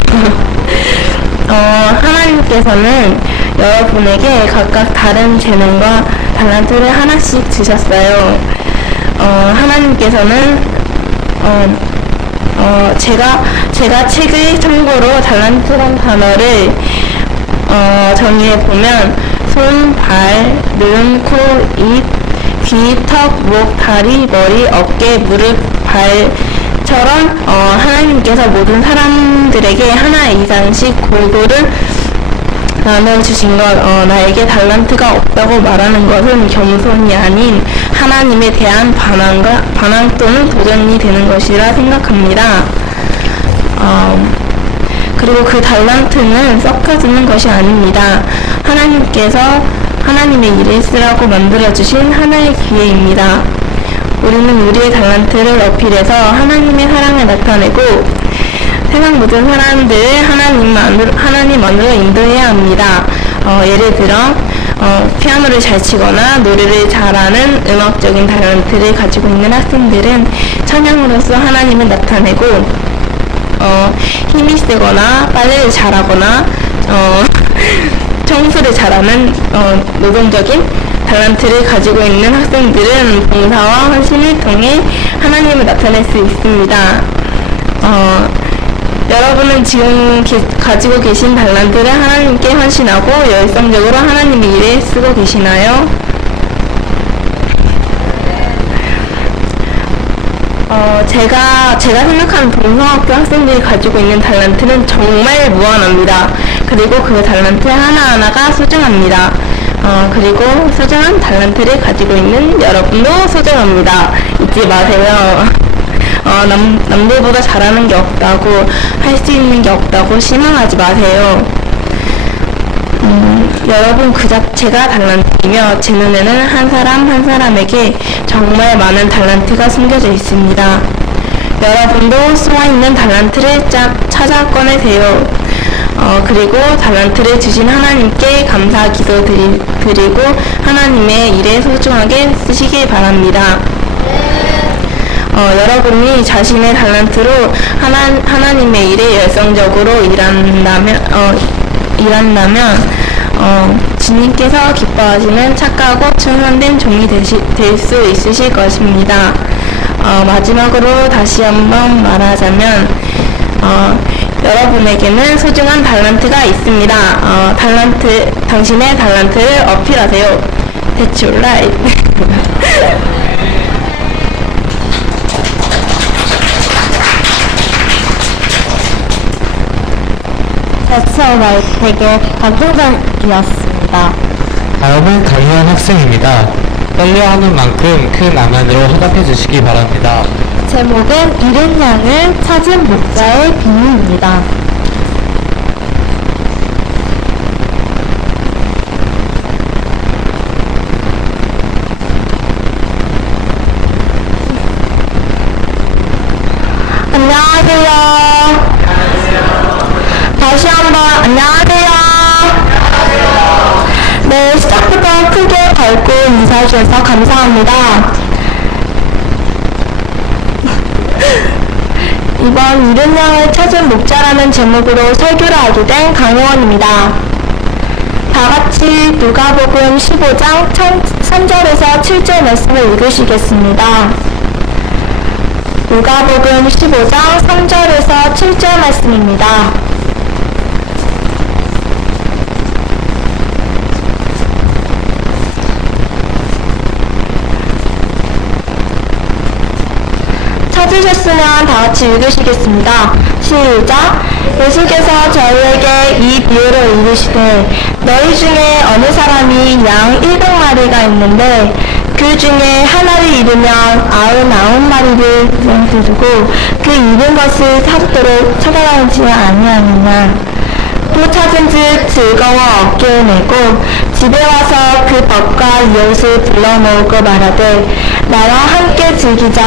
하나님께서는 여러분에게 각각 다른 재능과 달란트를 하나씩 주셨어요. 하나님께서는 제가 책을 참고로 달란트란 단어를 정의해보면 손, 발, 눈, 코, 입, 귀, 턱, 목, 다리, 머리, 어깨, 무릎, 발처럼 하나님께서 모든 사람들에게 하나 이상씩 골고루 나눠주신 것, 나에게 달란트가 없다고 말하는 것은 겸손이 아닌 하나님에 대한 반항 또는 도전이 되는 것이라 생각합니다. 그리고 그 달란트는 섞여주는 것이 아닙니다. 하나님께서 하나님의 일을 쓰라고 만들어주신 하나의 기회입니다. 우리는 우리의 달란트를 어필해서 하나님의 사랑을 나타내고 세상 모든 사람들을 하나님만으로 인도해야 합니다. 예를 들어 피아노를 잘 치거나 노래를 잘하는 음악적인 달란트를 가지고 있는 학생들은 찬양으로서 하나님을 나타내고 힘이 세거나 빨래를 잘하거나 청소를 잘하는 노동적인 달란트를 가지고 있는 학생들은 봉사와 헌신을 통해 하나님을 나타낼 수 있습니다. 여러분은 지금 가지고 계신 달란트를 하나님께 헌신하고 열성적으로 하나님의 일에 쓰고 계시나요? 제가 생각하는 동성학교 학생들이 가지고 있는 달란트는 정말 무한합니다. 그리고 그 달란트 하나하나가 소중합니다. 그리고 소중한 달란트를 가지고 있는 여러분도 소중합니다. 잊지 마세요. 남들보다 잘하는 게 없다고, 할 수 있는 게 없다고 실망하지 마세요. 여러분 그 자체가 달란트이며 제 눈에는 한 사람 한 사람에게 정말 많은 달란트가 숨겨져 있습니다. 여러분도 숨어있는 달란트를 찾아 꺼내세요. 그리고 달란트를 주신 하나님께 감사 기도 드리고 하나님의 일에 소중하게 쓰시길 바랍니다. 여러분이 자신의 달란트로 하나님의 일에 열성적으로 일한다면 주님께서 기뻐하시는 착하고 충성된 종이 될 수 있으실 것입니다. 마지막으로 다시 한번 말하자면 여러분에게는 소중한 달란트가 있습니다. 당신의 달란트를 어필하세요. That's right. That's alright. 되게 감동적이었습니다. 여러분 강유한 학생입니다. 떨려하는 만큼 큰 아멘으로 화답해 주시기 바랍니다. 제목은 잃은 양을 찾은 목자의 비밀입니다. 안녕하세요. 다시 한번 안녕하세요. 네, 시작부터 크게 밝고 인사해 주셔서 감사합니다. 이번 잃은 양을 찾은 목자라는 제목으로 설교를 하게 된 강혜원입니다. 다같이 누가복음 15장 3절에서 7절 말씀을 읽으시겠습니다. 누가복음 15장 3절에서 7절 말씀입니다. 찾으셨으면 다같이 읽으시겠습니다. 시작! 예수께서 저희에게 이 비유를 이르시되 너희 중에 어느 사람이 양 100마리가 있는데 그 중에 하나를 잃으면 99마리를 두고 그 잃은 것을 찾도록 찾아다니지 아니하느냐. 또 찾은즉 즐거워 어깨에 메고 집에 와서 그 벗과 이옷을 불러놓고 말하되 나와 함께 즐기자.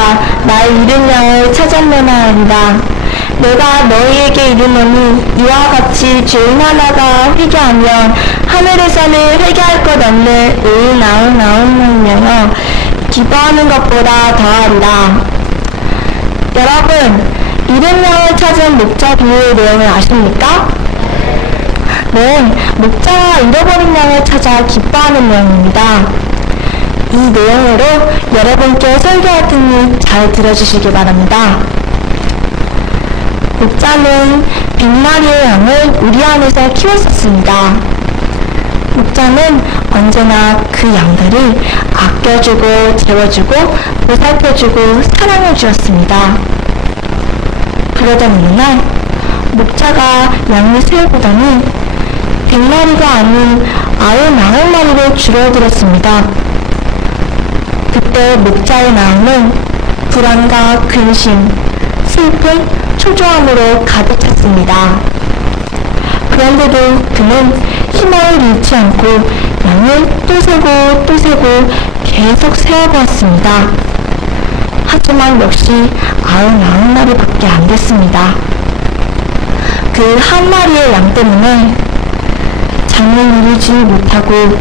나의 잃은 양을 찾았느냐 하리라. 내가 너희에게 이르노니 이와 같이 주인 하나가 회개하면 하늘에서는 회개할 것 없는 99명이여 기뻐하는 것보다 더하리라. 여러분, 잃은 양을 찾은 목자 비유의 내용을 아십니까? 네, 목자가 잃어버린 양을 찾아 기뻐하는 내용입니다. 이 내용으로 여러분께 설교할 테니 잘 들어주시기 바랍니다. 목자는 100마리의 양을 우리 안에서 키웠었습니다. 목자는 언제나 그 양들을 아껴주고 재워주고 보살펴주고 사랑해 주었습니다. 그러던 어느 날 목자가 양을 세우보더니 100마리가 아닌 99마리로 줄어들었습니다. 그때 목자의 마음은 불안과 근심, 슬픔, 초조함으로 가득 찼습니다. 그런데도 그는 희망을 잃지 않고 양을 또 세고 또 세고 계속 세어보았습니다. 하지만 역시 99마리밖에 안 됐습니다. 그 한 마리의 양 때문에 장을 이루지 못하고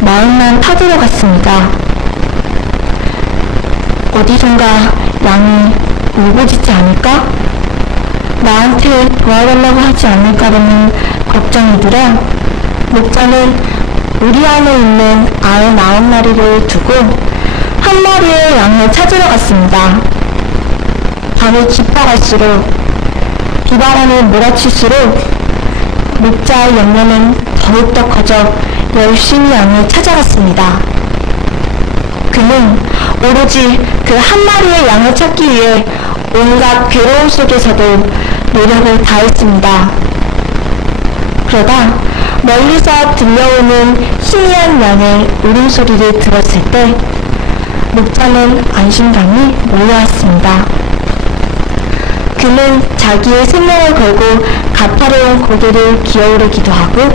마음만 타들어갔습니다. 어디선가 양이 울부짖지 않을까? 나한테 도와달라고 하지 않을까라는 걱정이 들어 목자는 우리 안에 있는 99마리를 두고 한 마리의 양을 찾으러 갔습니다. 밤이 깊어갈수록 비바람이 몰아칠수록 목자의 염려는 더욱더 커져 열심히 양을 찾아갔습니다. 그는 오로지 그 한 마리의 양을 찾기 위해 온갖 괴로움 속에서도 노력을 다했습니다. 그러다 멀리서 들려오는 희미한 양의 울음소리를 들었을 때 목자는 안심감이 몰려왔습니다. 그는 자기의 생명을 걸고 가파로운 고개를 기어오르기도 하고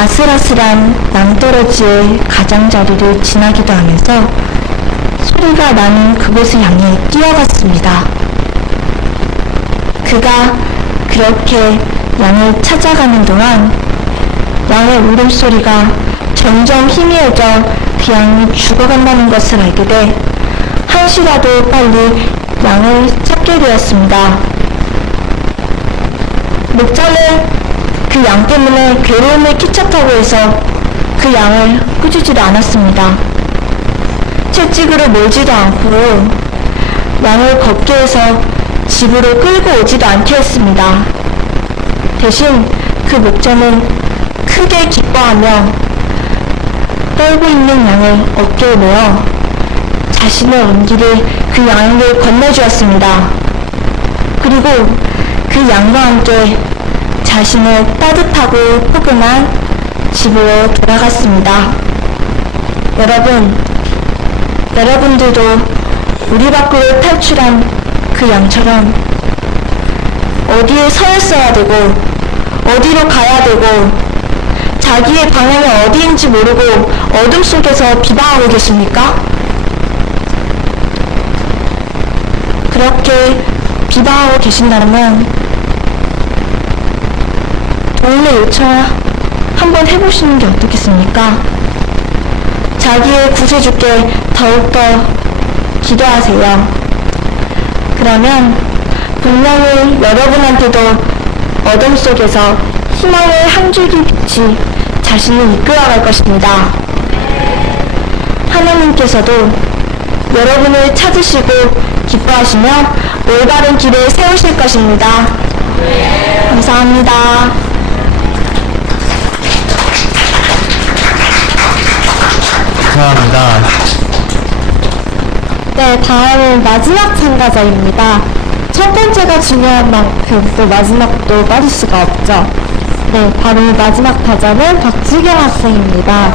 아슬아슬한 낭떠러지의 가장자리를 지나기도 하면서 소리가 나는 그곳을 향해 뛰어갔습니다. 그가 그렇게 양을 찾아가는 동안 양의 울음소리가 점점 희미해져 그 양이 죽어간다는 것을 알게 돼 한시라도 빨리 양을 찾게 되었습니다. 목자는 그 양 때문에 괴로움을 끼쳤다고 해서 그 양을 꾸짖지도 않았습니다. 채찍으로 몰지도 않고 양을 걷게 해서 집으로 끌고 오지도 않게 했습니다. 대신 그 목자는 크게 기뻐하며 떨고 있는 양을 어깨에 메어 자신의 온기를 그 양을 건네주었습니다. 그리고 그 양과 함께 자신의 따뜻하고 포근한 집으로 돌아갔습니다. 여러분들도 우리 밖으로 탈출한 그 양처럼 어디에 서 있어야 되고 어디로 가야 되고 자기의 방향이 어디인지 모르고 어둠 속에서 비방하고 계십니까? 그렇게 비방하고 계신다면 도움의 요청 한번 해보시는 게 어떻겠습니까? 자기의 구세주께 더욱더 기도하세요. 그러면 분명히 여러분한테도 어둠 속에서 희망의 한 줄기 빛이 자신을 이끌어갈 것입니다. 하나님께서도 여러분을 찾으시고 기뻐하시며 올바른 길을 세우실 것입니다. 감사합니다. 감사합니다. 네, 다음은 마지막 참가자입니다. 첫 번째가 중요한 만큼 또 마지막도 빠질 수가 없죠. 네, 바로 마지막 타자는 박지경 학생입니다.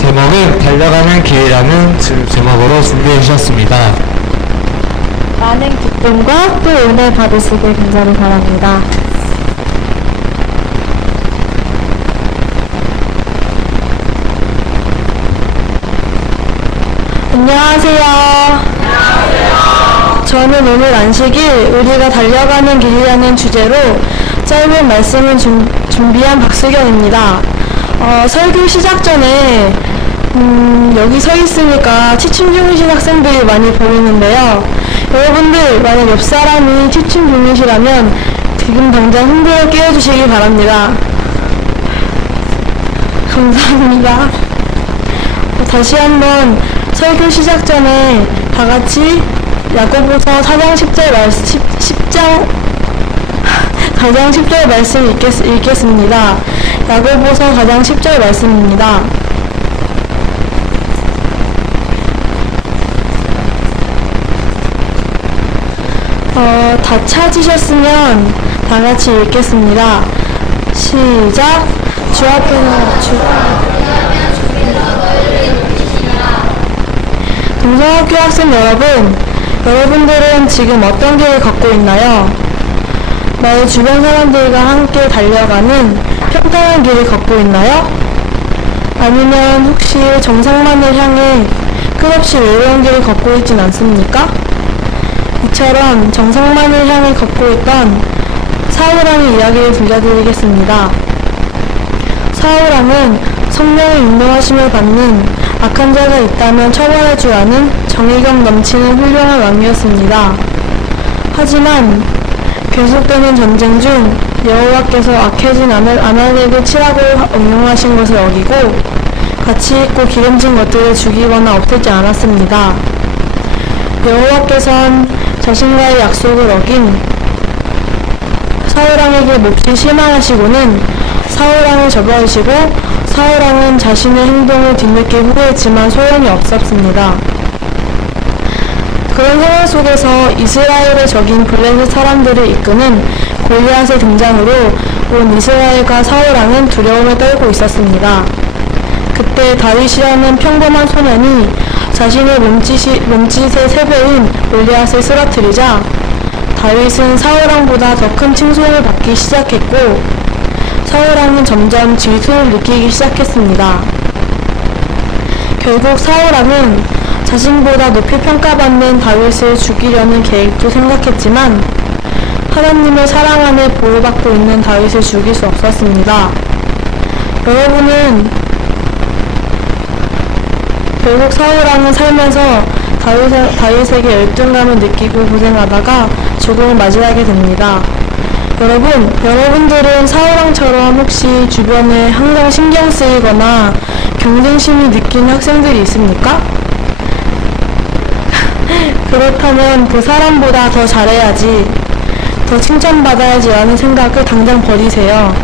제목은 달려가는 길이라는 제목으로 준비해 주셨습니다. 많은 기쁨과 또 은혜 받으시길 간절히 바랍니다. 안녕하세요. 저는 오늘 안식일 우리가 달려가는 길이라는 주제로 짧은 말씀을 준비한 박수경입니다. 설교 시작 전에 여기 서 있으니까 취침 중이신 학생들이 많이 보이는데요. 여러분들 만약 옆 사람이 취침 중이시라면 지금 당장 흔들어 깨워주시기 바랍니다. 감사합니다. 다시 한번 설교 시작 전에 다 같이 야고보서 4장 10절 말씀 읽겠습니다. 야고보서 4장 10절 말씀입니다. 다 찾으셨으면 다 같이 읽겠습니다. 시작. 주 앞에는 동성학교 학생 여러분들은 지금 어떤 길을 걷고 있나요? 나의 주변 사람들과 함께 달려가는 평탄한 길을 걷고 있나요? 아니면 혹시 정상만을 향해 끝없이 외로운 길을 걷고 있진 않습니까? 이처럼 정상만을 향해 걷고 있던 사울왕의 이야기를 들려드리겠습니다. 사울왕은 성령의 인도하심을 받는 악한 자가 있다면 처벌할 줄 아는 정의감 넘치는 훌륭한 왕이었습니다. 하지만 계속되는 전쟁 중 여호와께서 악해진 아말렉을 치라고 명령하신 것을 어기고 가치 있고 기름진 것들을 죽이거나 없애지 않았습니다. 여호와께서는 자신과의 약속을 어긴 사울왕에게 몹시 실망하시고는 사울왕을 접어드시고 사울왕은 자신의 행동을 뒤늦게 후회했지만 소용이 없었습니다. 그런 상황 속에서 이스라엘의 적인 블레셋 사람들을 이끄는 골리앗의 등장으로 온 이스라엘과 사울왕은 두려움에 떨고 있었습니다. 그때 다윗이라는 평범한 소년이 자신의 몸짓의 3배인 골리앗을 쓰러뜨리자 다윗은 사울왕보다 더 큰 칭송을 받기 시작했고 사울왕이 여러분은 점점 질투를 느끼기 시작했습니다. 결국 사울왕은 자신보다 높이 평가받는 다윗을 죽이려는 계획도 생각했지만 하나님의 사랑 안에 보호받고 있는 다윗을 죽일 수 없었습니다. 여러분은 결국 사울왕은 살면서 다윗에게 열등감을 느끼고 고생하다가 죽음을 맞이하게 됩니다. 여러분들은 사울왕처럼 혹시 주변에 항상 신경 쓰이거나 경쟁심이 느끼는 학생들이 있습니까? 그렇다면 그 사람보다 더 잘해야지, 더 칭찬받아야지 라는 생각을 당장 버리세요.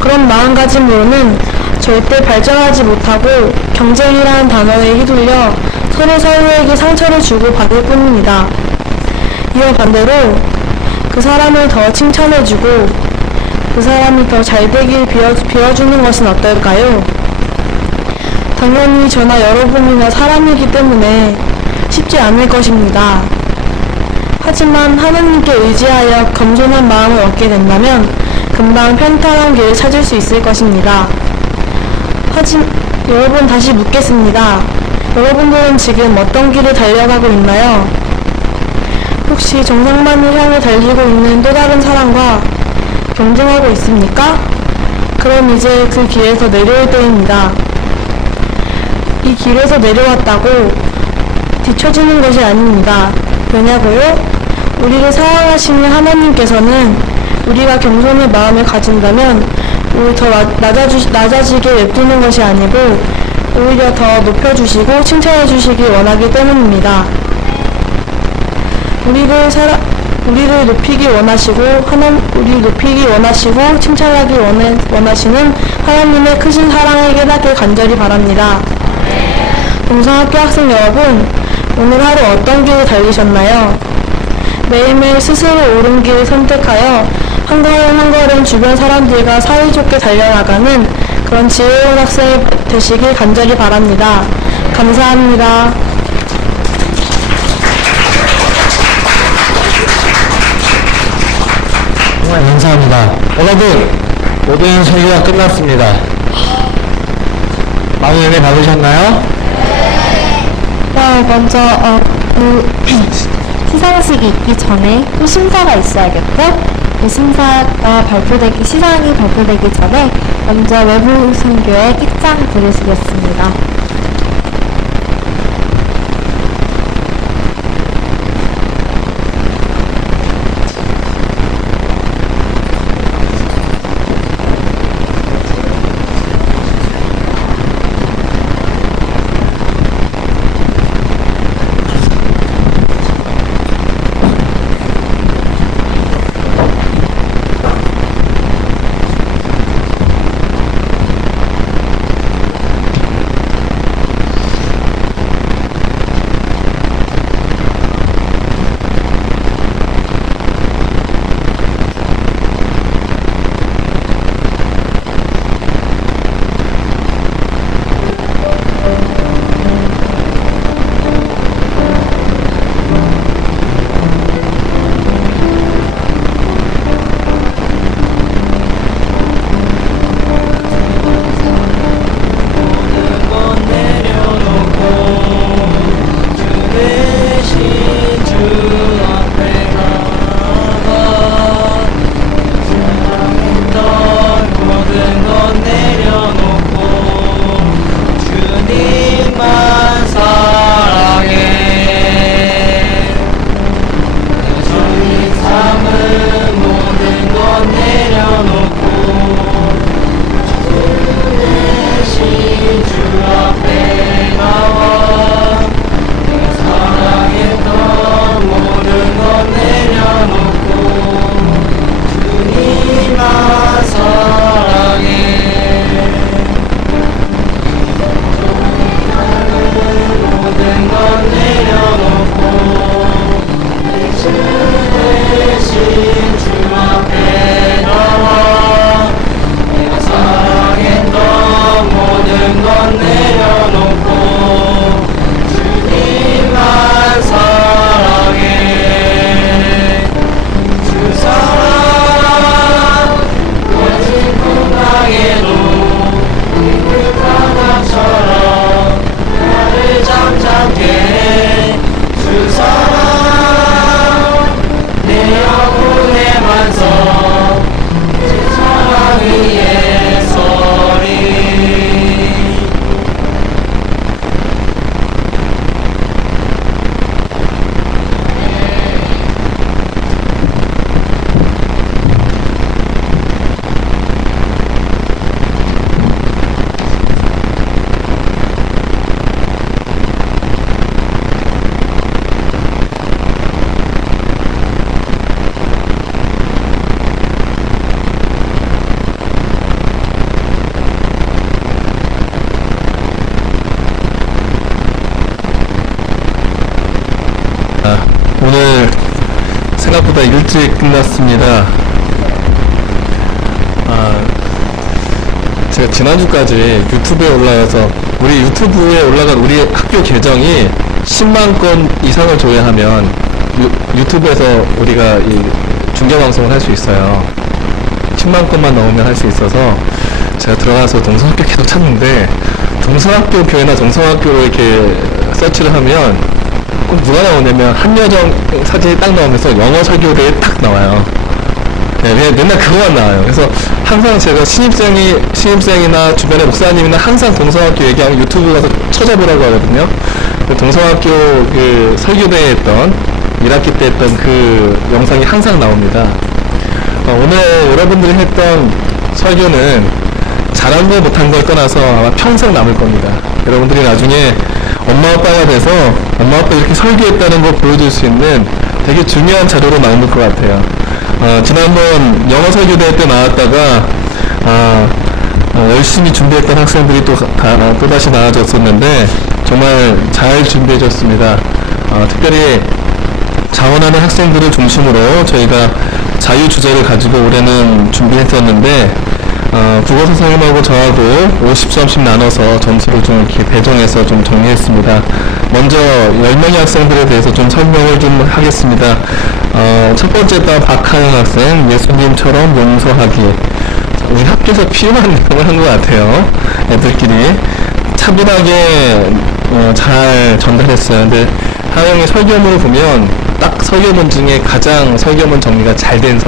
그런 마음가짐으로는 절대 발전하지 못하고 경쟁이라는 단어에 휘둘려 서로에게 상처를 주고 받을 뿐입니다. 이와 반대로 그 사람을 더 칭찬해주고 그 사람이 더 잘되길 빌어주는 것은 어떨까요? 당연히 저나 여러분이나 사람이기 때문에 쉽지 않을 것입니다. 하지만 하나님께 의지하여 겸손한 마음을 얻게 된다면 금방 편탄한 길을 찾을 수 있을 것입니다. 여러분 다시 묻겠습니다. 여러분들은 지금 어떤 길을 달려가고 있나요? 혹시 정상만을 향해 달리고 있는 또 다른 사람과 경쟁하고 있습니까? 그럼 이제 그 길에서 내려올 때입니다. 이 길에서 내려왔다고 뒤처지는 것이 아닙니다. 왜냐고요? 우리를 사랑하시는 하나님께서는 우리가 겸손의 마음을 가진다면 우리 더 낮아지게 냅두는 것이 아니고 오히려 더 높여주시고 칭찬해주시길 원하기 때문입니다. 우리를 높이기 원하시고 칭찬하기 원하시는 하나님의 크신 사랑을 깨닫길 간절히 바랍니다. 동성학교 학생 여러분, 오늘 하루 어떤 길을 달리셨나요? 매일매일 스스로 옳은 길을 선택하여 한 걸음 한 걸음 주변 사람들과 사이좋게 달려나가는 그런 지혜로운 학생이 되시길 간절히 바랍니다. 감사합니다. 정말 감사합니다. 여러분, 모든 설교가 끝났습니다. 많은 은혜 받으셨나요? 먼저 시상식이 있기 전에 또 심사가 있어야겠죠? 그 시상이 발표되기 전에 먼저 외부 선교의 입장 부르시겠습니다. 반갑습니다. 제가 지난주까지 유튜브에 올라가서 유튜브에 올라간 우리 학교 계정이 10만 건 이상을 조회하면 유튜브에서 우리가 이 중계방송을 할 수 있어요. 10만 건만 넘으면 할 수 있어서 제가 들어가서 동성학교 계속 찾는데 동성학교 교회나 동성학교로 이렇게 서치를 하면 꼭 누가 나오냐면 한여정 사진이 딱 나오면서 영어 설교대에 딱 나와요. 네, 맨날 그거만 나와요. 그래서 항상 제가 신입생이나 주변의 목사님이나 항상 동성학교 얘기하면 유튜브 가서 찾아보라고 하거든요. 동성학교 그 설교대에 했던 1학기 때 했던 그 영상이 항상 나옵니다. 오늘 여러분들이 했던 설교는 잘한 거 못한 걸 떠나서 아마 평생 남을 겁니다. 여러분들이 나중에 엄마 아빠가 돼서 엄마 아빠 이렇게 설교했다는 걸 보여줄 수 있는 되게 중요한 자료로 남을 것 같아요. 지난번 영어 설교대회 때 나왔다가 열심히 준비했던 학생들이 또다시 나와줬었는데 정말 잘 준비해줬습니다. 특별히 자원하는 학생들을 중심으로 저희가 자유주제를 가지고 올해는 준비했었는데 국어 선생님하고 저하고 50점씩 나눠서 점수를 좀 이렇게 배정해서 좀 정리했습니다. 먼저 10명의 학생들에 대해서 좀 설명을 좀 하겠습니다. 첫 번째 단 박하영 학생, 예수님처럼 용서하기. 우리 학교에서 필요한 내용을 한 것 같아요. 애들끼리 차분하게 잘 전달했어요. 근데 하영의 설교문을 보면 딱 설교문 중에 가장 설교문 정리가 잘 된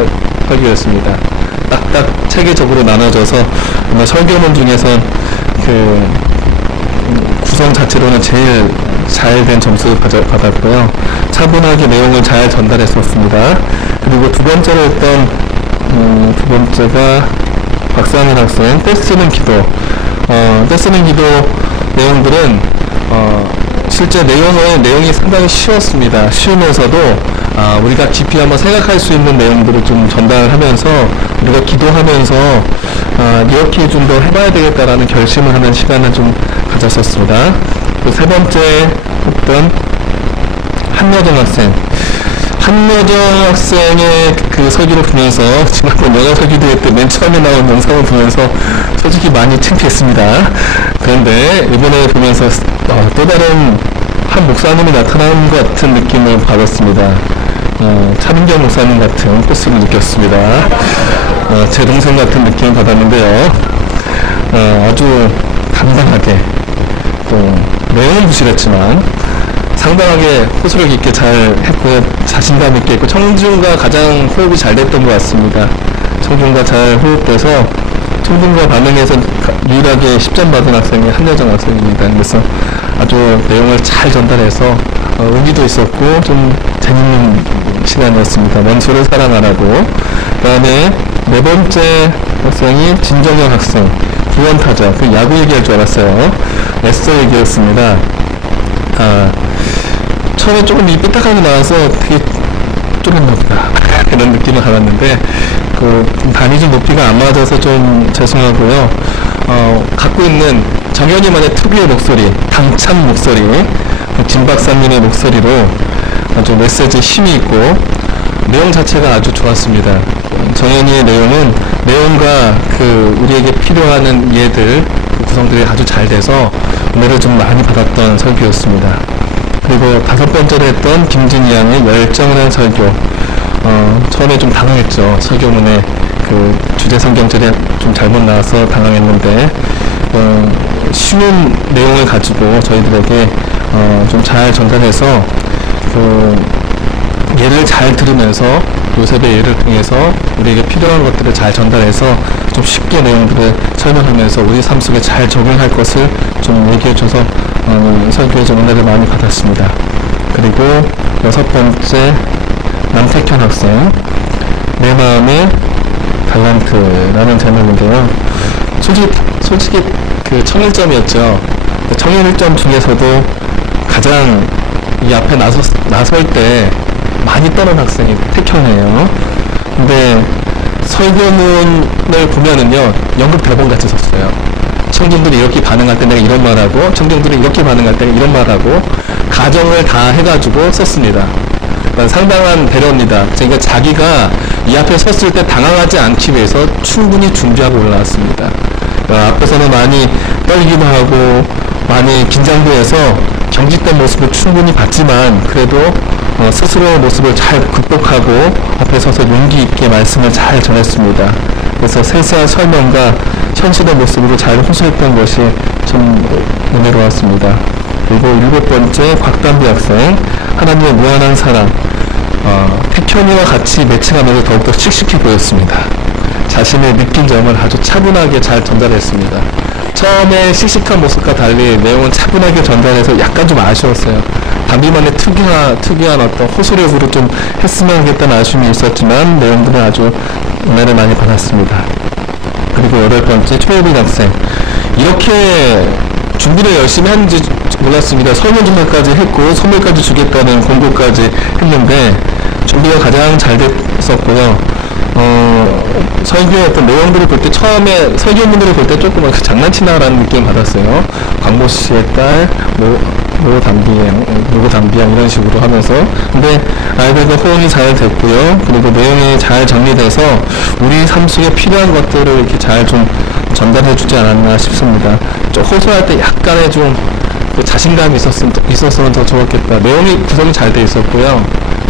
설교였습니다. 딱딱 체계적으로 나눠져서 설교문 중에선 그 구성 자체로는 제일 잘 된 점수를 받았고요. 차분하게 내용을 잘 전달했었습니다. 그리고 두 번째로 했던 두 번째가 박상현 학생 떼쓰는 기도. 떼쓰는 기도 내용들은 실제 내용이 상당히 쉬웠습니다. 쉬우면서도 우리가 깊이 한번 생각할 수 있는 내용들을 좀 전달을 하면서 우리가 기도하면서 이렇게 좀 더 해봐야 되겠다라는 결심을 하는 시간을 좀 가졌었습니다. 세 번째 했던 한여정 학생. 한여정 학생의 그 설교를 보면서 지난번 영어 설교대회 때 맨 처음에 나온 영상을 보면서 솔직히 많이 창피했습니다. 그런데 이번에 보면서 또 다른 한 목사님이 나타나는 것 같은 느낌을 받았습니다. 차민경 목사님 같은 포스를 느꼈습니다. 제 동생 같은 느낌을 받았는데요. 아주 당당하게 또 내용은 부실했지만 상당하게 호소력 있게 잘 했고요. 자신감 있게 했고 청중과 가장 호흡이 잘 됐던 것 같습니다. 청중과 잘 호흡돼서 청중과 반응해서 유일하게 10점 받은 학생이 한여정 학생입니다. 그래서 아주 내용을 잘 전달해서 의미도 있었고 좀 재밌는 시간이었습니다. 원수를 사랑하라고. 그 다음에 네 번째 학생이 진정현 학생, 구원타자. 그 야구 얘기할 줄 알았어요. 애써 얘기였습니다. 처음에 조금 이 삐딱하게 나와서 되게 쫄았나 보다 그런 느낌을 받았는데 단위 좀 높이가 안 맞아서 좀 죄송하고요. 갖고 있는 정현이만의 특유의 목소리, 당찬 목소리, 진 박사님의 목소리로 아주 메시지 힘이 있고 내용 자체가 아주 좋았습니다. 정현이의 내용과 우리에게 필요한 이해들, 구성들이 아주 잘 돼서 은혜를 좀 많이 받았던 설교였습니다. 그리고 다섯 번째로 했던 김진희 양의 열정을 설교. 처음에 좀 당황했죠. 설교문에 그 주제 성경절이 좀 잘못 나와서 당황했는데 쉬운 내용을 가지고 저희들에게 좀 잘 전달해서 예를 잘 들으면서 요셉의 예를 통해서 우리에게 필요한 것들을 잘 전달해서 좀 쉽게 내용들을 설명하면서 우리 삶 속에 잘 적용할 것을 좀 얘기해줘서 설교에 좀 은혜를 많이 받았습니다. 그리고 여섯 번째 남택현 학생, 내 마음의 달란트라는 제목인데요. 솔직히 그 청일점이었죠. 청일점 중에서도 가장 이 앞에 나설 때 많이 떠는 학생이 택현이에요. 근데 설교문을 보면은요, 연극 대본 같이 썼어요. 청중들이 이렇게 반응할 때 내가 이런 말하고, 청중들이 이렇게 반응할 때 이런 말하고, 가정을 다 해가지고 썼습니다. 상당한 배려입니다. 그러니까 자기가 이 앞에 섰을 때 당황하지 않기 위해서 충분히 준비하고 올라왔습니다. 앞에서는 많이 떨기도 하고 많이 긴장도 해서 경직된 모습을 충분히 봤지만 그래도 스스로의 모습을 잘 극복하고 앞에 서서 용기 있게 말씀을 잘 전했습니다. 그래서 세세한 설명과 현실의 모습으로 잘 호소했던 것이 좀 은혜로웠습니다. 그리고 7번째 곽담비 학생, 하나님의 무한한 사랑, 택현이와 같이 매칭하면서 더욱더 씩씩해 보였습니다. 자신의 느낀 점을 아주 차분하게 잘 전달했습니다. 처음에 씩씩한 모습과 달리 내용은 차분하게 전달해서 약간 좀 아쉬웠어요. 담비만의 특이한 어떤 호소력으로 좀 했으면 하겠다는 아쉬움이 있었지만 내용들은 아주 은혜를 많이 받았습니다. 그리고 8번째 최혜빈 학생, 이렇게 준비를 열심히 했는지 몰랐습니다. 설문조사까지 했고 선물까지 주겠다는 공고까지 했는데 준비가 가장 잘 됐었고요. 설교의 어떤 내용들을 볼 때 처음에 설교문들을 볼 때 조금 장난치나라는 느낌을 받았어요. 광모 씨의 딸, 모 담비양 이런 식으로 하면서. 근데 아이들과 호응이 잘 됐고요. 그리고 내용이 잘 정리돼서 우리 삶 속에 필요한 것들을 이렇게 잘 좀 전달해주지 않았나 싶습니다. 좀 호소할 때 약간의 좀 그 자신감이 있었으면 더 좋았겠다. 내용이 구성이 잘 돼 있었고요.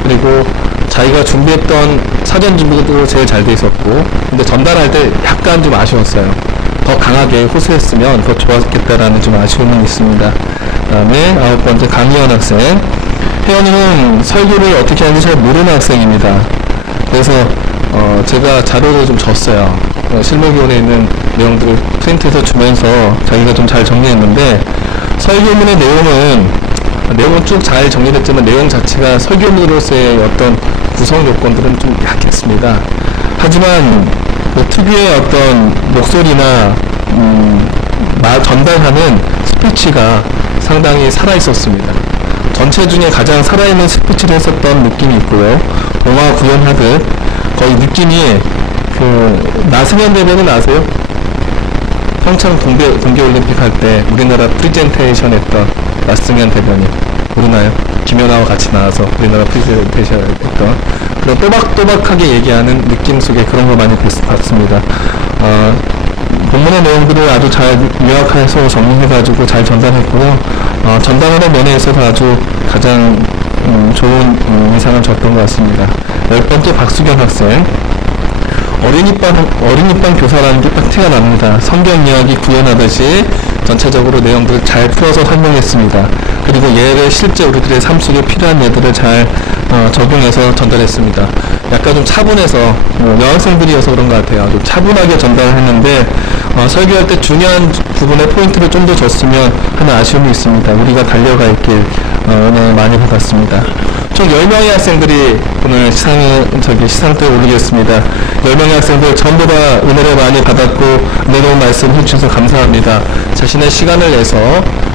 그리고 자기가 준비했던 사전 준비도 제일 잘 돼 있었고, 근데 전달할 때 약간 좀 아쉬웠어요. 더 강하게 호소했으면 더 좋았겠다라는 좀 아쉬움은 있습니다. 그 다음에 9번째 강희연 학생. 혜연이는 설교를 어떻게 하는지 잘 모르는 학생입니다. 그래서 제가 자료를 좀 줬어요. 실무기원에 있는 내용들을 프린트해서 주면서 자기가 좀 잘 정리했는데, 설교문의 내용은 쭉 잘 정리됐지만 내용 자체가 설교문으로서의 어떤 구성 요건들은 좀 약했습니다. 하지만 그 특유의 어떤 목소리나 전달하는 스피치가 상당히 살아있었습니다. 전체 중에 가장 살아있는 스피치를 했었던 느낌이 있고요. 동화 구현하듯 거의 느낌이 나승현 대변은 아세요? 평창 동계올림픽 할 때 우리나라 프리젠테이션 했던 나승현 대변인 모르나요? 김연아와 같이 나와서 우리나라 프리젠테이션 했던 그런 또박또박하게 얘기하는 느낌 속에 그런 걸 많이 봤습니다. 본문의 내용들을 아주 잘 요약해서 정리해가지고 잘 전달했고요. 전달하는 면에 있어서 아주 가장 좋은 인상을 줬던 것 같습니다. 10번째 박수경 학생. 어린이반 교사라는 게 딱 티가 납니다. 성경 이야기 구현하듯이 전체적으로 내용들을 잘 풀어서 설명했습니다. 그리고 예를 실제 우리들의 삶 속에 필요한 예들을 잘 적용해서 전달했습니다. 약간 좀 차분해서 여학생들이어서 그런 것 같아요. 좀 차분하게 전달을 했는데 설교할 때 중요한 부분에 포인트를 좀 더 줬으면 하는 아쉬움이 있습니다. 우리가 달려가 있길 은혜 많이 받았습니다. 총 10명의 학생들이 오늘 시상대에 올리겠습니다. 10명의 학생들 전부 다 은혜를 많이 받았고 은혜로운 말씀 해주셔서 감사합니다. 자신의 시간을 내서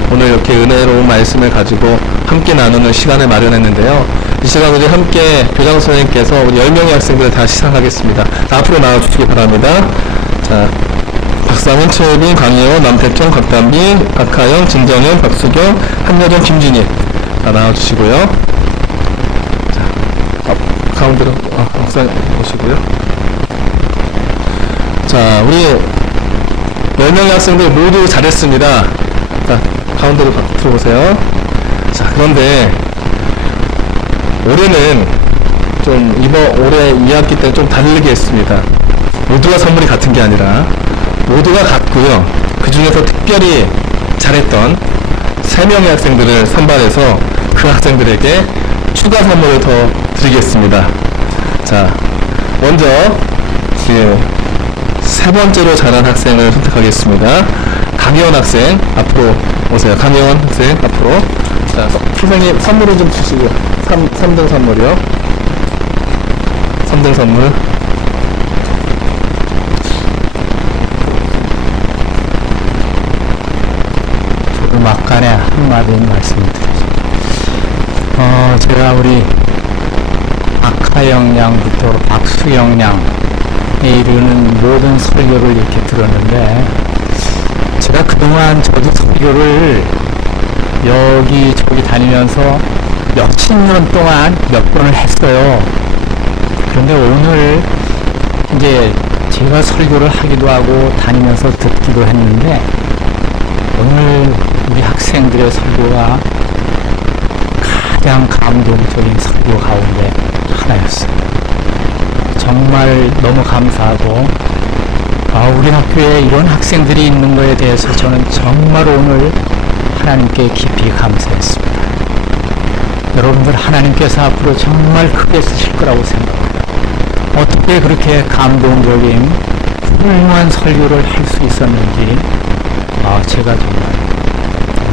오늘 이렇게 은혜로운 말씀을 가지고 함께 나누는 시간을 마련했는데요. 이 시간 우리 함께 교장 선생님께서 우리 10명의 학생들을 다 시상하겠습니다. 앞으로 나와주시기 바랍니다. 자, 박상훈, 최혜빈, 강혜원, 남태천, 곽담비, 박하영, 진정현, 박수경, 한여정, 김준희 다 나와주시고요. 가운데로 박사님 오시고요. 자, 우리 10명의 학생들 모두 잘했습니다. 자, 가운데로 들어오세요. 자, 그런데 올해는 좀 올해 2학기 때 좀 다르게 했습니다. 모두가 선물이 같은 게 아니라 모두가 같고요. 그 중에서 특별히 잘했던 3명의 학생들을 선발해서 그 학생들에게 추가 선물을 더 드리겠습니다. 자, 먼저 세 번째로 잘한 학생을 선택하겠습니다. 강혜원 학생 앞으로 오세요. 강혜원 학생 앞으로. 자, 선생님 선물을 좀 주시고요. 3등 선물이요. 3등 선물. 막간에 한마디 말씀드리죠. 제가 우리 박하영 양부터 박수영 양에 이르는 모든 설교를 이렇게 들었는데, 제가 그동안 저도 설교를 여기저기 다니면서 몇십 년 동안 몇 번을 했어요. 그런데 오늘 이제 제가 설교를 하기도 하고 다니면서 듣기도 했는데 오늘 우리 학생들의 설교가 가장 감동적인 설교 가운데 하나였어요. 정말 너무 감사하고 우리 학교에 이런 학생들이 있는 것에 대해서 저는 정말 오늘 하나님께 깊이 감사했습니다. 여러분들 하나님께서 앞으로 정말 크게 쓰실 거라고 생각합니다. 어떻게 그렇게 감동적인 훌륭한 설교를 할 수 있었는지 제가 정말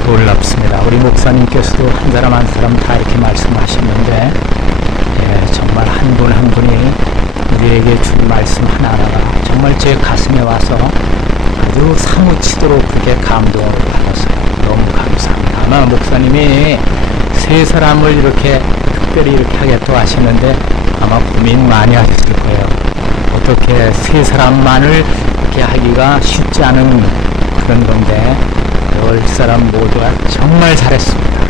놀랍습니다. 우리 목사님께서도 한 사람 한 사람 다 이렇게 말씀하셨는데 정말 한 분 한 분이 우리에게 준 말씀 하나하나가 정말 제 가슴에 와서 아주 사무치도록 그렇게 감동을 받았어요. 너무 감사합니다. 아마 목사님이 세 사람을 이렇게 특별히 이렇게 하겠다고 하시는데 아마 고민 많이 하셨을 거예요. 어떻게 세 사람만을 이렇게 하기가 쉽지 않은 그런 건데 10사람 모두가 정말 잘했습니다.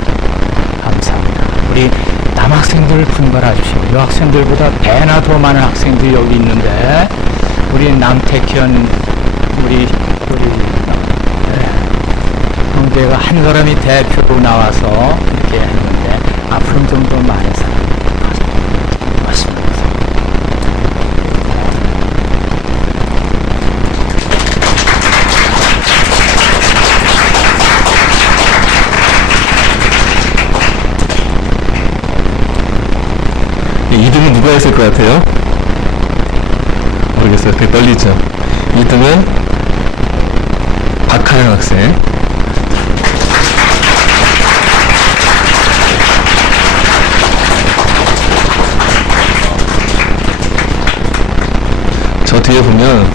감사합니다. 우리 남학생들을 분발해 주시고 여학생들보다 배나 더 많은 학생들이 여기 있는데 우리 남태현 우리 형제가 한 사람이 대표로 나와서 이렇게 했는데 앞으로 좀 더 많은 사람이 맞습니다. 네, 2등은 누가 했을 것 같아요? 모르겠어요. 되게 떨리죠? 2등은 박하영 학생. 저 뒤에 보면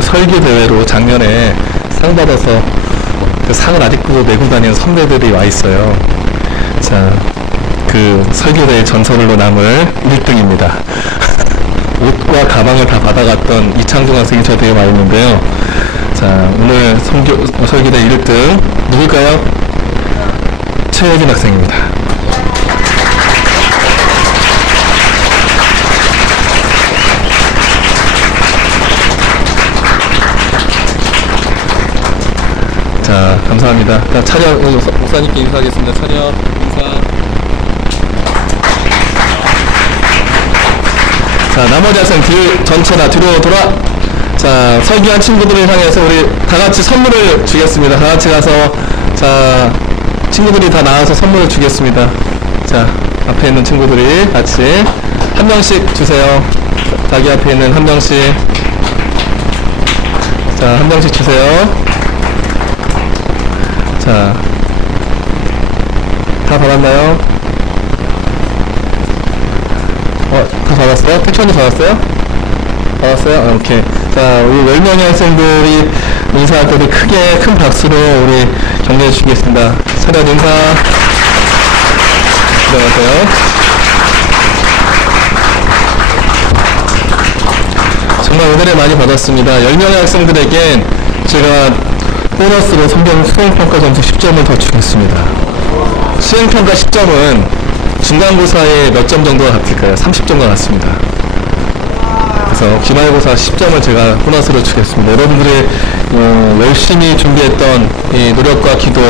설교 대회로 작년에 상 받아서 그 상을 아직도 메고 다니는 선배들이 와 있어요. 자, 그 설교대회 전설로 남을 1등입니다. 옷과 가방을 다 받아갔던 이창종 학생이 저 뒤에 와 있는데요. 자, 오늘 설교대 1등 누굴까요? 최혜진 학생입니다. 자, 감사합니다. 차렷, 목사님께 인사하겠습니다. 차렷, 인사. 자, 나머지 학생 전체나 뒤로 돌아. 자, 설교한 친구들을 향해서 우리 다 같이 선물을 주겠습니다. 다 같이 가서, 자, 친구들이 다 나와서 선물을 주겠습니다. 자, 앞에 있는 친구들이 같이 한 명씩 주세요. 자기 앞에 있는 한 명씩. 자, 한 명씩 주세요. 자, 다 받았나요? 다 받았어요? 택션이 받았어요? 받았어요? 오케이. 자, 우리 10명의 학생들이 인사할 때 크게 큰 박수로 우리 격려해 주시겠습니다. 차렷 인사. 들어가세요. 정말 은혜를 많이 받았습니다. 10명의 학생들에겐 제가 보너스로 성경 수행평가 점수 10점을 더 주겠습니다. 수행평가 10점은 중간고사에 몇 점 정도가 같을까요? 30점과 같습니다. 그래서 기말고사 10점을 제가 보너스로 주겠습니다. 여러분들이 열심히 준비했던 이 노력과 기도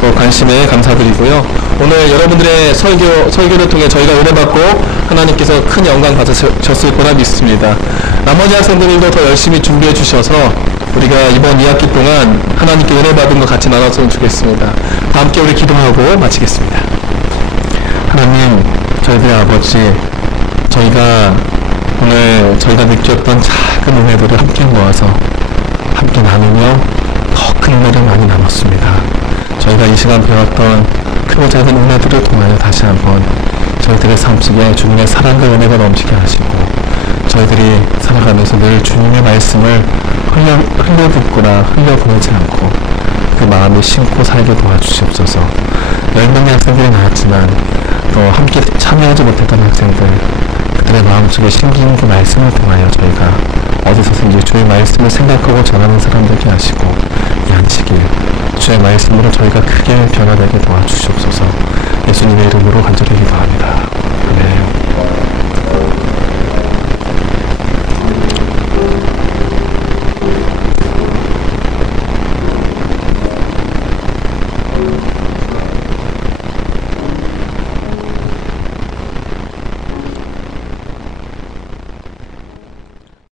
또 관심에 감사드리고요. 오늘 여러분들의 설교를 통해 저희가 은혜받고 하나님께서 큰 영광 받으셨을 거라 믿습니다. 나머지 학생들도 더 열심히 준비해 주셔서 우리가 이번 2학기 동안 하나님께 은혜 받은 것 같이 나눴으면 좋겠습니다. 다 함께 우리 기도하고 마치겠습니다. 하나님, 저희들의 아버지, 저희가 오늘 저희가 느꼈던 작은 은혜들을 함께 모아서 함께 나누며 더 큰 은혜를 많이 나눴습니다. 저희가 이 시간 배웠던 크고 작은 은혜들을 통하여 다시 한번 저희들의 삶 속에 주님의 사랑과 은혜가 넘치게 하시고 저희들이 살아가면서 늘 주님의 말씀을 흘려듣거나 흘려보내지 않고 그 마음에 심고 살게 도와주시옵소서. 10명의 학생들이 나왔지만 또 함께 참여하지 못했던 학생들, 그들의 마음속에 심기는 그 말씀을 통하여 저희가 어디서든지 주의 말씀을 생각하고 전하는 사람 되게 하시고 이 안식일 주의 말씀으로 저희가 크게 변화되게 도와주시옵소서. 예수님의 이름으로 간절히 기도하며